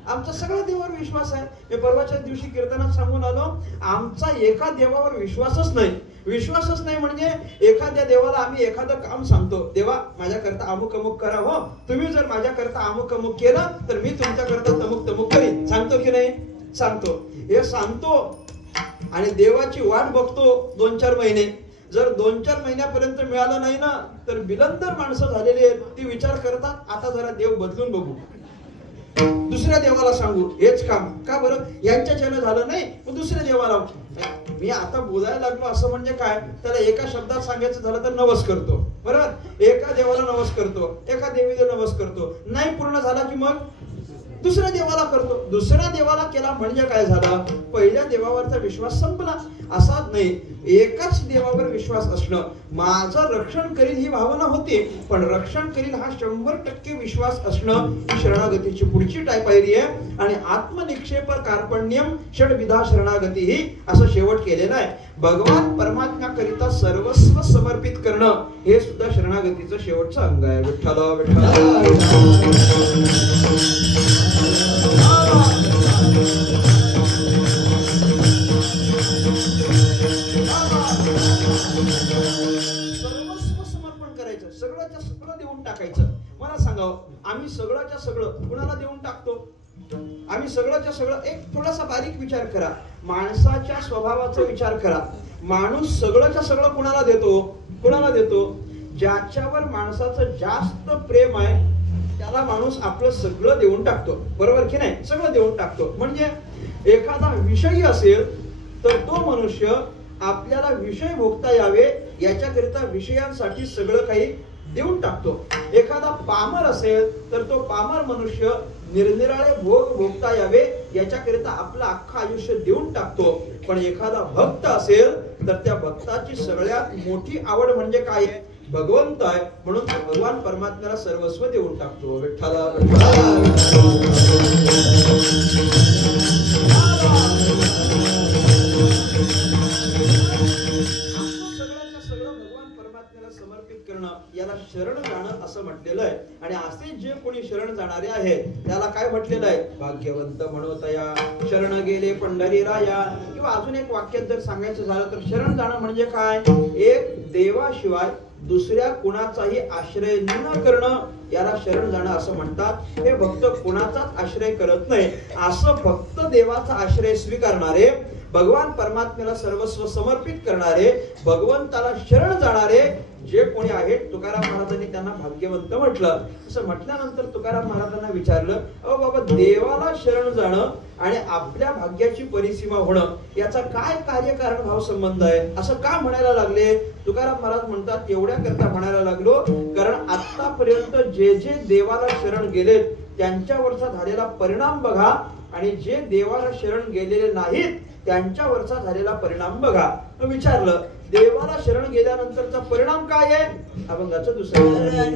आमचा सगळ्या देवावर विश्वास आहे. मी परवाच्या दिवशी कीर्तनात सांगून आलो, आमचा एका देवावर विश्वासच नाही. विश्वासच नाही म्हणजे एखाद्या देवाला आम्ही एखादं काम सांगतो, देवा माझ्याकरता अमुक अमुक करा, हो तुम्ही जर माझ्याकरता अमुक अमुक केलं तर मी तुमच्याकरता तमुक तमुक करीन. सांगतो की नाही? सांगतो. हे सांगतो आणि देवाची वाट बघतो 2-4 महिने. जर 2-4 महिन्यापर्यंत मिळालं नाही ना, तर बिलंदर माणसं झालेली आहेत, ती विचार करतात आता जरा देव बदलून बघू, दुसऱ्या देवाला सांगू. हेच काम का बरं? यांच्याच्यानं झालं नाही, मग दुसऱ्या देवाला. मी आता बोलायला लागलो असं म्हणजे काय? त्याला एका शब्दात सांगायचं झालं तर नवस करतो, बरोबर? एका देवाला नवस करतो, एका देवीला नवस करतो, नाही पूर्ण झाला की मग दुसऱ्या देवाला करतो. दुसऱ्या देवाला केला म्हणजे काय झालं? पहिल्या देवावरचा विश्वास संपला. असाच नाही, एकाच देवावर विश्वास असणं. माझं रक्षण करील ही भावना होती, पण रक्षण करील हा 100% विश्वास असणं ही शरणागतीची पुढची पायरी आहे. आणि आत्मनिक्षेप कार्पण्यम षड्विधा शरणागती ही असं शेवट केलेलं आहे. भगवान परमात्म्याकरिता सर्वस्व समर्पित करणं हे सुद्धा शरणागतीचं शेवटचं अंग आहे. विठ्ठला विठ्ठला सर्वस्व समर्पण करायचं, सगळंच्या सगळं देऊन टाकायचं. मला सांगावं, आम्ही सगळंच्या सगळं कुणाला देऊन टाकतो? आम्ही सगळंच्या सगळं. एक थोडासा बारीक विचार करा, माणसाच्या स्वभावाचा विचार करा. माणूस सगळंच्या सगळं कुणाला देतो? कुणाला देतो? ज्याच्यावर माणसाचं जास्त प्रेम आहे त्याला माणूस आपलं सगळं देऊन टाकतो, बरोबर की नाही? सगळं देऊन टाकतो. म्हणजे एखादा विषयी असेल तर तो मनुष्य आपल्याला विषय भोगता यावे याच्याकरिता विषयांसाठी सगळं काही देऊन टाकतो. एखादा पामर असेल तर तो पामर मनुष्य निरनिराळे भोग भोगता यावे याच्याकरिता आपलं अख्खं आयुष्य देऊन टाकतो. पण एखादा भक्त असेल तर त्या भक्ताची सगळ्यात मोठी आवड म्हणजे काय आहे? भगवंत आहे, म्हणून भगवान परमात्म्याला सर्वस्व देऊन टाकतो. विठ्ठला याला शरण जाणं असं म्हटलेलं आहे. आणि असे जे कोणी शरण जाणारे आहेत त्याला काय म्हटलेलं आहे? भाग्यवंत म्हणोतया शरण गेले पंढरी राया. किंवा अजून एक वाक्यात जर सांगायचं झालं तर शरण जाणं म्हणजे काय? एक देवाशिवाय दुसऱ्या कुणाचाही आश्रय न करणं याला शरण जाणं असं म्हणतात. हे भक्त कुणाचाच आश्रय करत नाही, असं फक्त देवाचा आश्रय स्वीकारणारे, भगवान परमात्म्याला सर्वस्व समर्पित करणारे, भगवंताला शरण जाणारे जे कोणी आहेत, तुकाराम महाराजांनी त्यांना भाग्यवंत म्हटलं. असं म्हटल्यानंतर तुकाराम महाराजांना विचारलं, अहो बाबा, देवाला शरण जाणं आणि आपल्या भाग्याची परिसीमा होणं याचा काय कार्यकारण भाव संबंध आहे? असं का म्हणायला लागले? तुकाराम महाराज म्हणतात, एवढ्या करता म्हणायला लागलो कारण आतापर्यंत जे जे देवाला शरण गेलेत त्यांच्यावरचा झालेला परिणाम बघा आणि जे देवाला शरण गेलेले नाहीत त्यांच्यावरचा झालेला परिणाम बघा. विचारलं देवाला शरण गेल्यानंतरचा परिणाम काय आहे? अभंगाचं दुसरं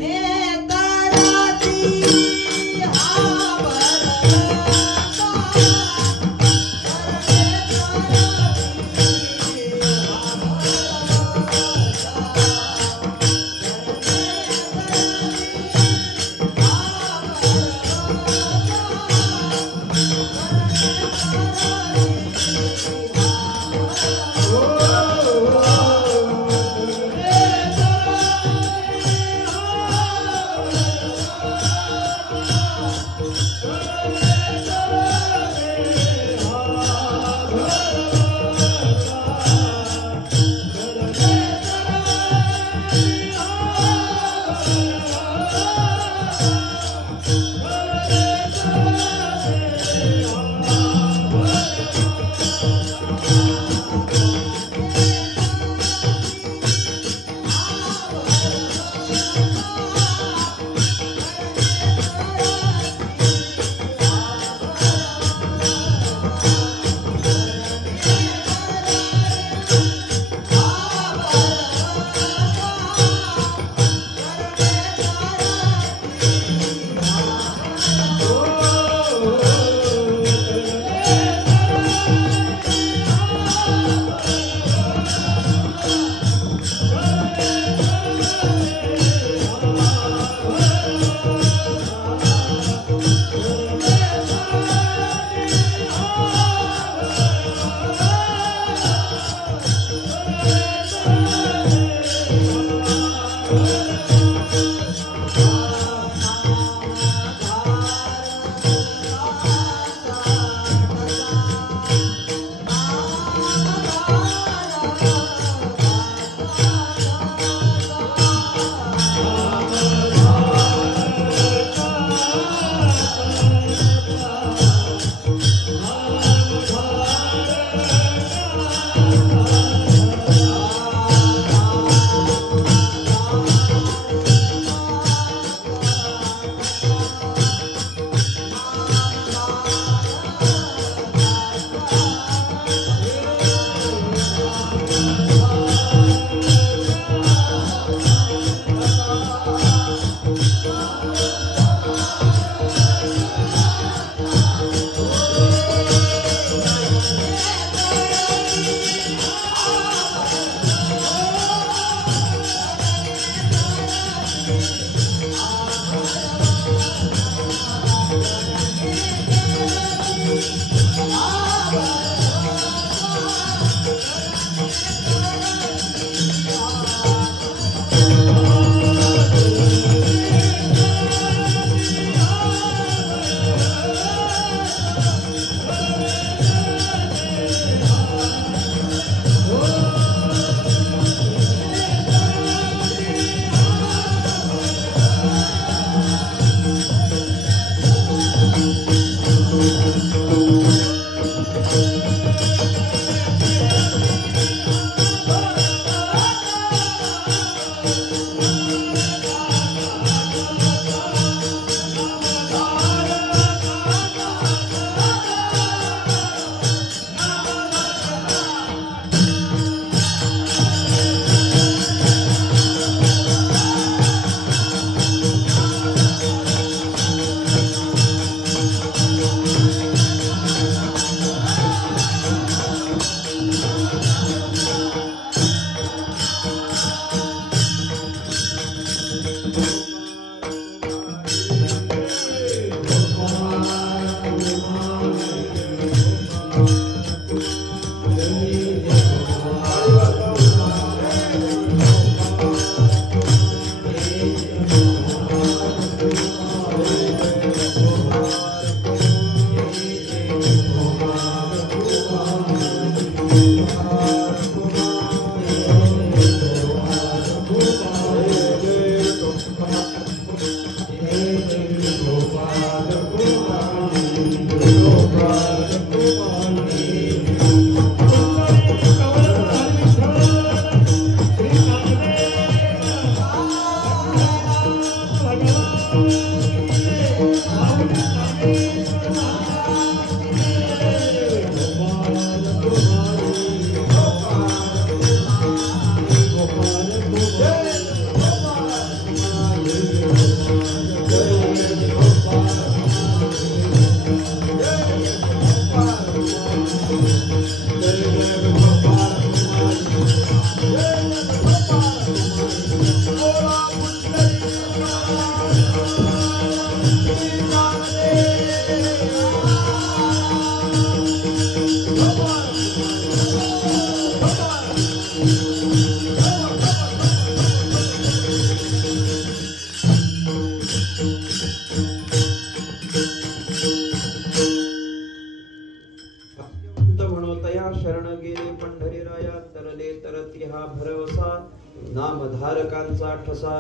नामधारकांचा ठसा.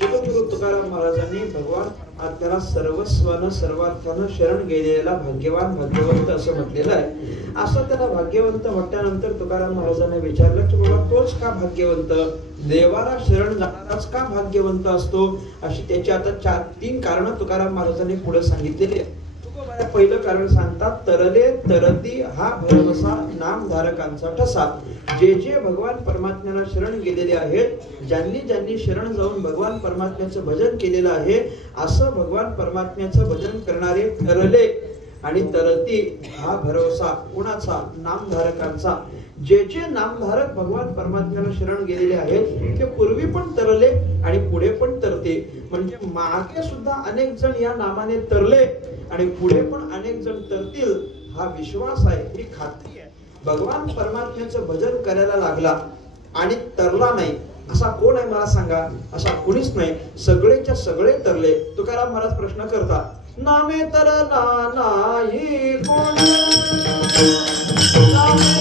जगद्गुरु तुकाराम महाराजांनी भगवान त्याला सर्वस्वानं सर्वार्थानं शरण गेलेला भाग्यवान भाग्यवंत असं म्हटलेलं आहे. असं त्याला भाग्यवंत म्हटल्यानंतर तुकाराम महाराजांनी विचारलं की बाबा तोच का भाग्यवंत, देवाला शरण जाणाराच का भाग्यवंत असतो. अशी त्याची आता 3 कारणं तुकाराम महाराजांनी पुढे सांगितलेली. पहिलं कारण सांगतात, तरले तरती हा भरवसा नामधारकांचा ठसा. जे जे भगवान परमात्म्याला शरण गेलेले आहेत, ज्यांनी ज्यांनी शरण जाऊन भगवान परमात्म्याचं भजन केलेलं आहे, असं भगवान परमात्म्याचं भजन करणारे तरले. आणि तरती हा भरवसा कोणाचा, नामधारकांचा. जे जे नामधारक भगवान परमात्म्याला शरण गेलेले आहेत ते पूर्वी पण तरले आणि पुढे पण तरते. म्हणजे मागे सुद्धा अनेक जण या नामाने तरले आणि पुढे पण अनेक जण तरतील, हा विश्वास आहे, ही खात्री आहे. भगवान परमात्म्याचं भजन करायला लागला आणि तरला नाही असा कोण आहे मला सांगा. असा कोणीच नाही. सगळेच्या सगळे तरले. तुकाराम महाराज प्रश्न करतात, नामे तरला नाही कोण, नामे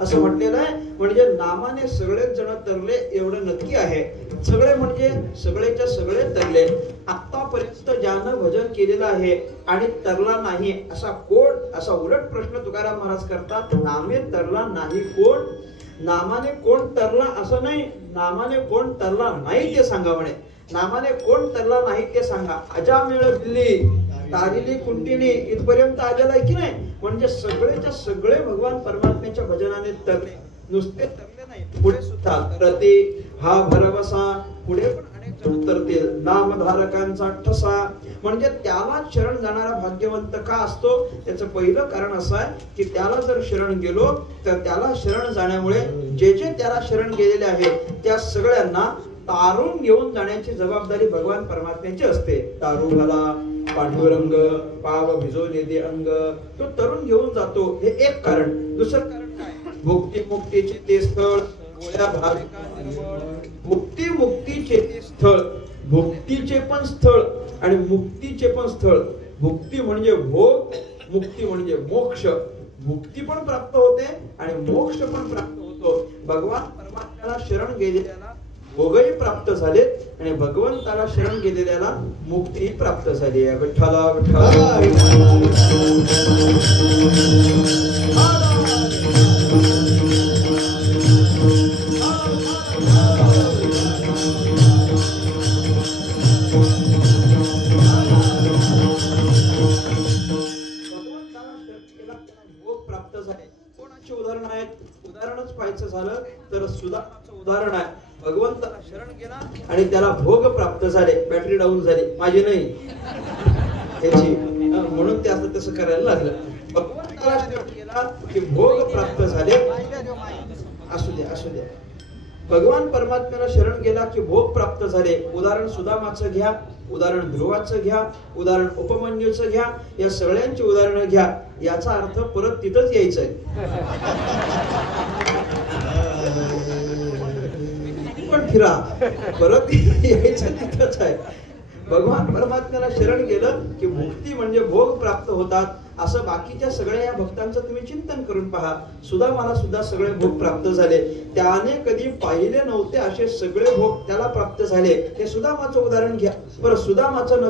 असं म्हटलेलं आहे. म्हणजे नामाने सगळेच जण तरले एवढं नक्की आहे. सगळे म्हणजे सगळेच्या सगळे तरले. आतापर्यंत ज्यानं भजन केलेलं आहे आणि तरला नाही असा कोण, असा उलट प्रश्न तुकाराम महाराज करतात. नामे तरला नाही कोण, नामाने कोण तरला असं नाही, नामाने कोण तरला नाही ते सांगा म्हणे. नामाने कोण तरला नाही ते सांगा. अजामेळ दिल्ली तारिली कुंटिनी इथपर्यंत आलेला आहे की नाही. म्हणजे सगळेच्या सगळे भगवान परमात्म्याच्या भजनाने तरले. नुसते तरले नाही, पुढे सुद्धा तरते हा भरवसा. पुढे पण अनेक जण तरतील. नामधारकांचा ठसा. म्हणजे त्याला शरण जाणारा भाग्यवंत का असतो. त्याचं पहिलं कारण असं आहे की त्याला जर शरण गेलो तर त्याला शरण जाण्यामुळे जे जे त्याला शरण गेलेले आहेत त्या सगळ्यांना तारून घेऊन जाण्याची जबाबदारी भगवान परमात्म्याची असते. तारू घाला पांडुरंग पाव भिजवले दे अंग, तो तरुण घेऊन जातो. हे एक कारण. दुसरं कारण काय, मुक्ती मुक्तीचे ते स्थळ गोळ्या मुक्ती मुक्तीचे ते स्थळ. भुक्तीचे पण स्थळ आणि मुक्तीचे पण स्थळ. भुक्ती म्हणजे भोग मुक्ती म्हणजे मोक्ष, मुक्ती पण प्राप्त होते आणि मोक्ष पण प्राप्त होतो. भगवान परमात्म्याला शरण गेलेल्याला भोगही प्राप्त झालेत आणि भगवंताला शरण गेलेल्याला मुक्तीही प्राप्त झाली आहे. विठ्ठला उदाहरण आहेत. उदाहरणच पाहायचं झालं तर सुदामाचं उदाहरण आहे. भगवंताला शरण गेला आणि त्याला भोग प्राप्त झाले. बॅटरी डाऊन झाली, माझी नाही त्याची, म्हणून ते असं तसं करायला लागलं. भगवंताला शरण गेला की भोग प्राप्त झाले. असू द्या असू द्या. भगवान परमात्म्याला शरण गेला की भोग प्राप्त झाले. उदाहरण सुदामाचं घ्या, उदाहरण ध्रुवाचं घ्या, उदाहरण उपमन्यूचं घ्या, या सगळ्यांची उदाहरणं घ्या. याचा अर्थ परत तिथंच यायचंय. पण फिरा, परत यायचं तिथंच आहे. भगवान परमात्म्याला शरण गेलं की मुक्ती म्हणजे भोग प्राप्त होतात. असं बाकीच्या सगळ्या या भक्तांचं तुम्ही चिंतन करून पहा. सुदामाला सुद्धा सगळे भोग प्राप्त झाले. त्याने कधी पाहिले नव्हते असे सगळे भोग त्याला प्राप्त झाले. हे सुदामाचं उदाहरण घ्या. बरं, सुदामाचं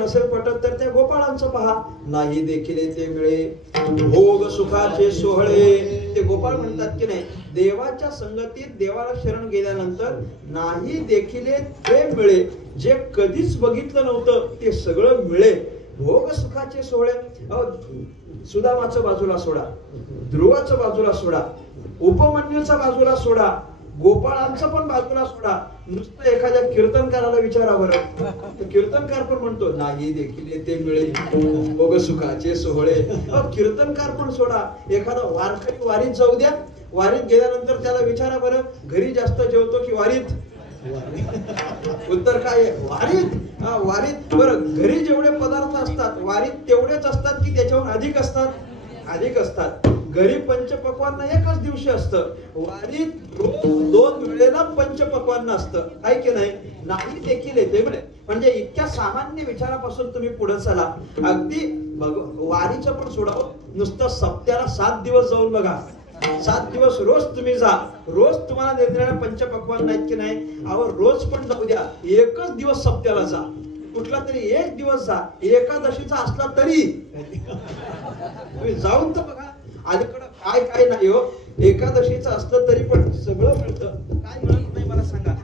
नसेल पटत तर त्या गोपाळांचं पहा. नाही देखिले ते मिळे भोग सुखाचे सोहळे. ते गोपाळ म्हणतात की नाही, देवाच्या संगतीत देवाला शरण गेल्यानंतर नाही देखिले ते मिळे. जे कधीच बघितलं नव्हतं ते सगळं मिळे. भोग सुखाचे सोहळे. सुदामाचं बाजूला सोडा, ध्रुवाचं बाजूला सोडा, उपमन्यूचा बाजूला सोडा, गोपाळांचं पण बाजूला सोडा. नुसतं एखाद्या कीर्तनकाराला विचारा बरं, तर कीर्तनकार पण म्हणतो नाही देखील ते मिळे भोग सुखाचे सोहळे. कीर्तनकार पण सोडा, एखादा वारकरी वारीत जाऊ द्या. वारीत गेल्यानंतर त्याला विचारा बरं, घरी जास्त जेवतो की वारीत? उत्तर काय? वारीत. वारीत. बरं, घरी जेवढे पदार्थ असतात वारीत तेवढेच असतात की त्याच्याहून अधिक असतात? अधिक असतात. घरी पंचपक्वान्न एकच दिवशी असतं, वारीत रोज 2 वेळेला पंचपक्वान्न असतं. आहे की नाही? नाही देखील येते. म्हणजे इतक्या सामान्य विचारापासून तुम्ही पुढे चला. अगदी वारीचं पण सोडावं. नुसतं सप्त्याला 7 दिवस जाऊन बघा. 7 दिवस रोज तुम्ही जा. रोज तुम्हाला देणाऱ्या पंचपक्वान्न आहेत की नाही? अहो, रोज पण जाऊ द्या. एकच दिवस सप्त्याला जा. कुठला तरी एक दिवस जा. एकादशीचा असला तरी तुम्ही जाऊन तर बघा. अलीकडं काय काय नाही हो. एकादशीचं असलं तरी पण सगळं मिळतं. काय मिळत नाही मला सांगा?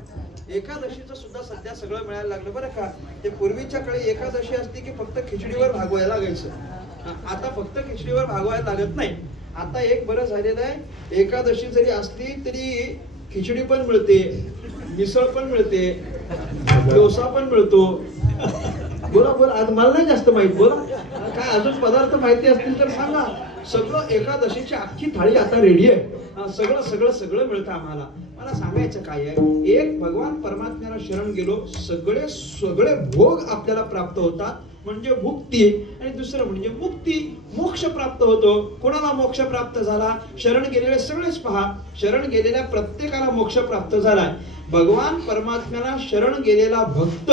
एकादशीचं सुद्धा सध्या सगळं मिळायला लागलं बरं का. ते पूर्वीच्या काळी एकादशी असली की फक्त खिचडीवर भागवायला लागायचं. आता फक्त खिचडीवर भागवायला लागत नाही. आता एक बरं झालेलं आहे, एकादशी जरी असली तरी खिचडी पण मिळते, मिसळ पण मिळते, डोसा पण मिळतो. बोला बोला, आज मला नाही जास्त माहित. बोला, काय अजून पदार्थ माहिती असतील तर सांगा. सगळं एकादशीची अख्खी थाळी आता रेडी आहे. सगळं सगळं सगळं मिळतं आम्हाला. मला सांगायचं काय आहे, एक भगवान परमात्म्याला शरण गेलो, सगळे सगळे भोग आपल्याला प्राप्त होतात म्हणजे मुक्ती. आणि दुसरं म्हणजे मुक्ती, मोक्ष प्राप्त होतो. कोणाला मोक्ष प्राप्त झाला? शरण गेलेले सगळेच पहा. शरण गेलेल्या प्रत्येकाला मोक्ष प्राप्त झालाय. भगवान परमात्म्याला शरण गेलेला भक्त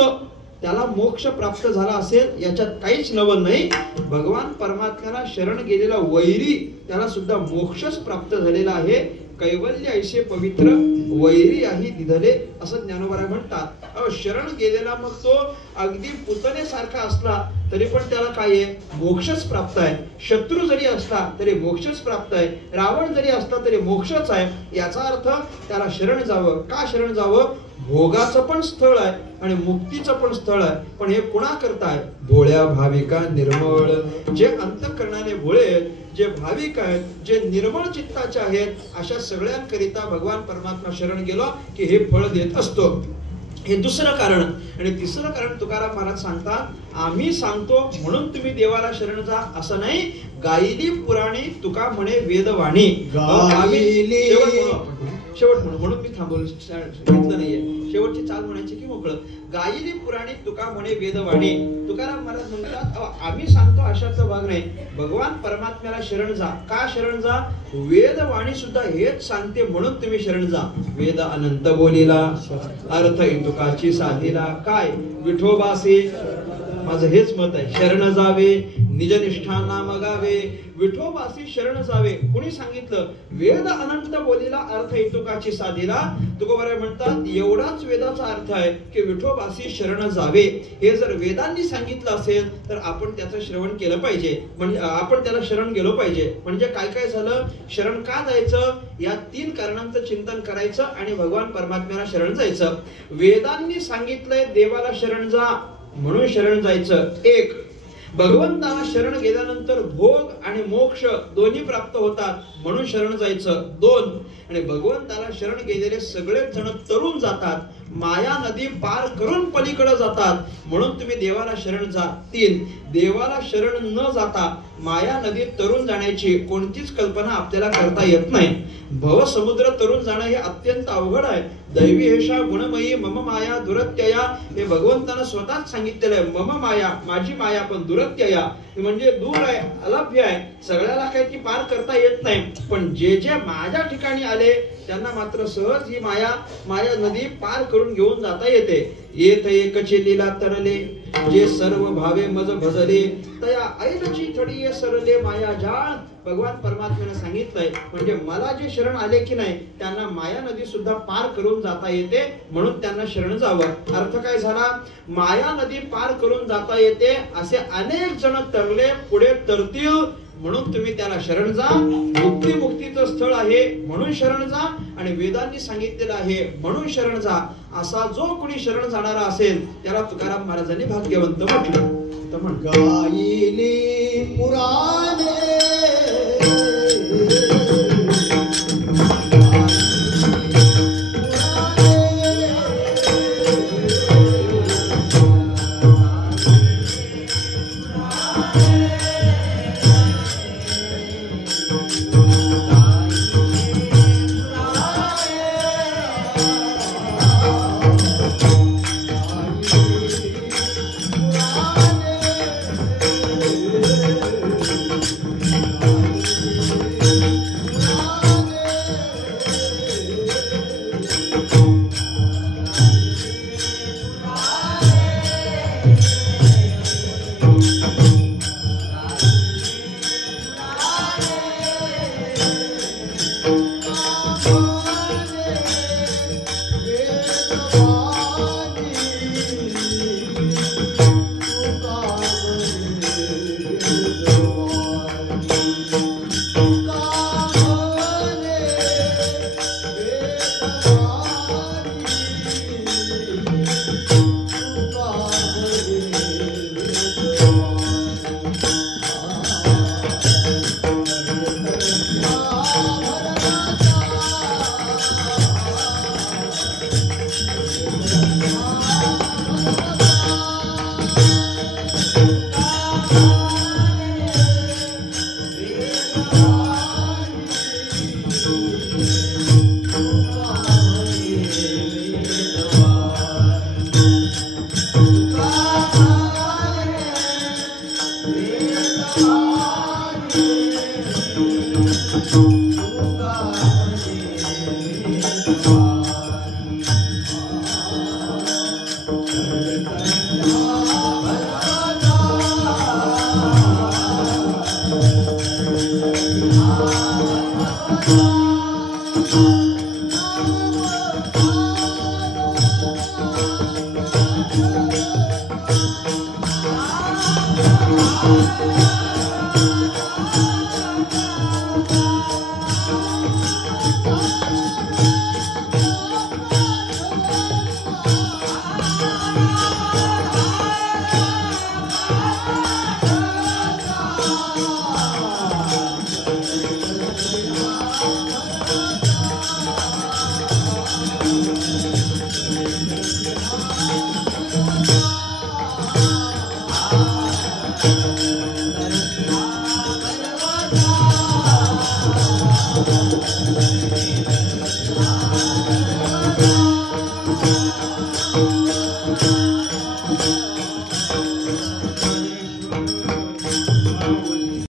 त्याला मोक्ष प्राप्त झाला असेल याच्यात काहीच नवल नाही. भगवान परमात्म्याला शरण गेलेला वैरी त्याला सुद्धा मोक्षच प्राप्त झालेला आहे. कैवल्य ऐसे पवित्र वैरी आहे दिधले असं ज्ञानोबा म्हणतात. शरण गेलेला मग तो अगदी पुतनेसारखा असला तरी पण त्याला काय आहे? मोक्षच प्राप्त आहे. शत्रू जरी असला तरी मोक्षच प्राप्त आहे. रावण जरी असला तरी मोक्षच आहे. याचा अर्थ त्याला शरण जावं. का शरण जावं? भोगाचं पण स्थळ आहे आणि मुक्तीचं पण स्थळ आहे. पण हे कुणा करताय? भोळ्या भाविका निर्मळ. जे अंतःकरणाने भोळे, जे भाविक आहेत, जे निर्मळ चित्ताचे आहेत, अशा सगळ्यांकरिता भगवान परमात्मा शरण गेलो की हे फळ देत असतो. हे दुसरं कारण. आणि तिसरं कारण तुकाराम महाराज सांगतात, आम्ही सांगतो म्हणून तुम्ही देवाला शरण जा असं नाही. गायली पुराणी तुका म्हणे वेदवाणी. शेवट म्हणून मी थांबवलं घेतलं नाहीये. शेवटची चाल म्हणायची की मोकळं. गायली पुराणी तुका म्हणे वेदवाणी. तुकाराम महाराज म्हणतात, आम्ही सांगतो अशाचा भाग नाही. भगवान परमात्म्याला शरण जा. का शरण जा? वेदवाणी सुद्धा हेच सांगते म्हणून तुम्ही शरण जा. वेद अनंत बोलीला, अर्थ तुकाची साधीला. काय? विठोबासी माझं हेच मत आहे. शरण जावे निजनिष्ठा नाम गावे, विठोबासी शरण जावे. कोणी सांगितलं? वेद अनंत बोलीला अर्थ इतुकाची साधीला. तुकोबाराय म्हणतात एवढाच वेदाचा अर्थ आहे की विठोबासी शरण जावे. हे जर वेदांनी सांगितलं असेल तर आपण त्याचं श्रवण केलं पाहिजे, म्हणजे आपण त्याला शरण गेलो पाहिजे. म्हणजे काय काय झालं? शरण का जायचं? या 3 कारणांचं चिंतन करायचं आणि भगवान परमात्म्याला शरण जायचं. वेदांनी सांगितलंय देवाला शरण जा म्हणून शरण जायचं. 1. भगवंताला शरण गेल्यानंतर भोग आणि मोक्ष दोन्ही प्राप्त होतात म्हणून शरण जायचं. 2. आणि भगवंताला शरण गेलेले सगळेच जण तरुण जातात, माया नदी पार करून पलीकडे जातात म्हणून तुम्ही देवाला शरण जा. 3. देवाला शरण न जाता माया नदीत तरुण जाण्याची कोणतीच कल्पना आपल्याला करता येत नाही. भवसमुद्र तरुण जाणं हे अत्यंत अवघड आहे. दैवी हेषा गुणमयी मम माया दुरत्यया, हे भगवंतानं स्वतःच सांगितलेलं आहे. मम माया, माझी माया, पण दुरत्यया म्हणजे दूर आहे, अलभ्य आहे, सगळ्याला काही ती पार करता येत नाही. पण जे जे माझ्या ठिकाणी आले त्यांना मात्र सहज ही माया नदी पार करून घेऊन जाता येते. येत एकचे लीला तरले, जे सर्व भावे मज भजले, तया ऐलची थडी सरले माया जाळ. भगवान परमात्म्याने सांगितलंय म्हणजे मला जे शरण आले की नाही त्यांना माया नदी सुद्धा पार करून जाता येते म्हणून त्यांना शरण जावं. अर्थ काय झाला? माया नदी पार करून जाता येते असे अनेक जण तरले, पुढे तरतील म्हणून तुम्ही त्याला शरण जा. मुक्ती मुक्तीचं स्थळ आहे म्हणून शरण जा आणि वेदांनी सांगितलेलं आहे म्हणून शरण जा. असा जो कोणी शरण जाणारा असेल त्याला तुकाराम महाराजांनी भाग्यवंत म्हटलं. गायिली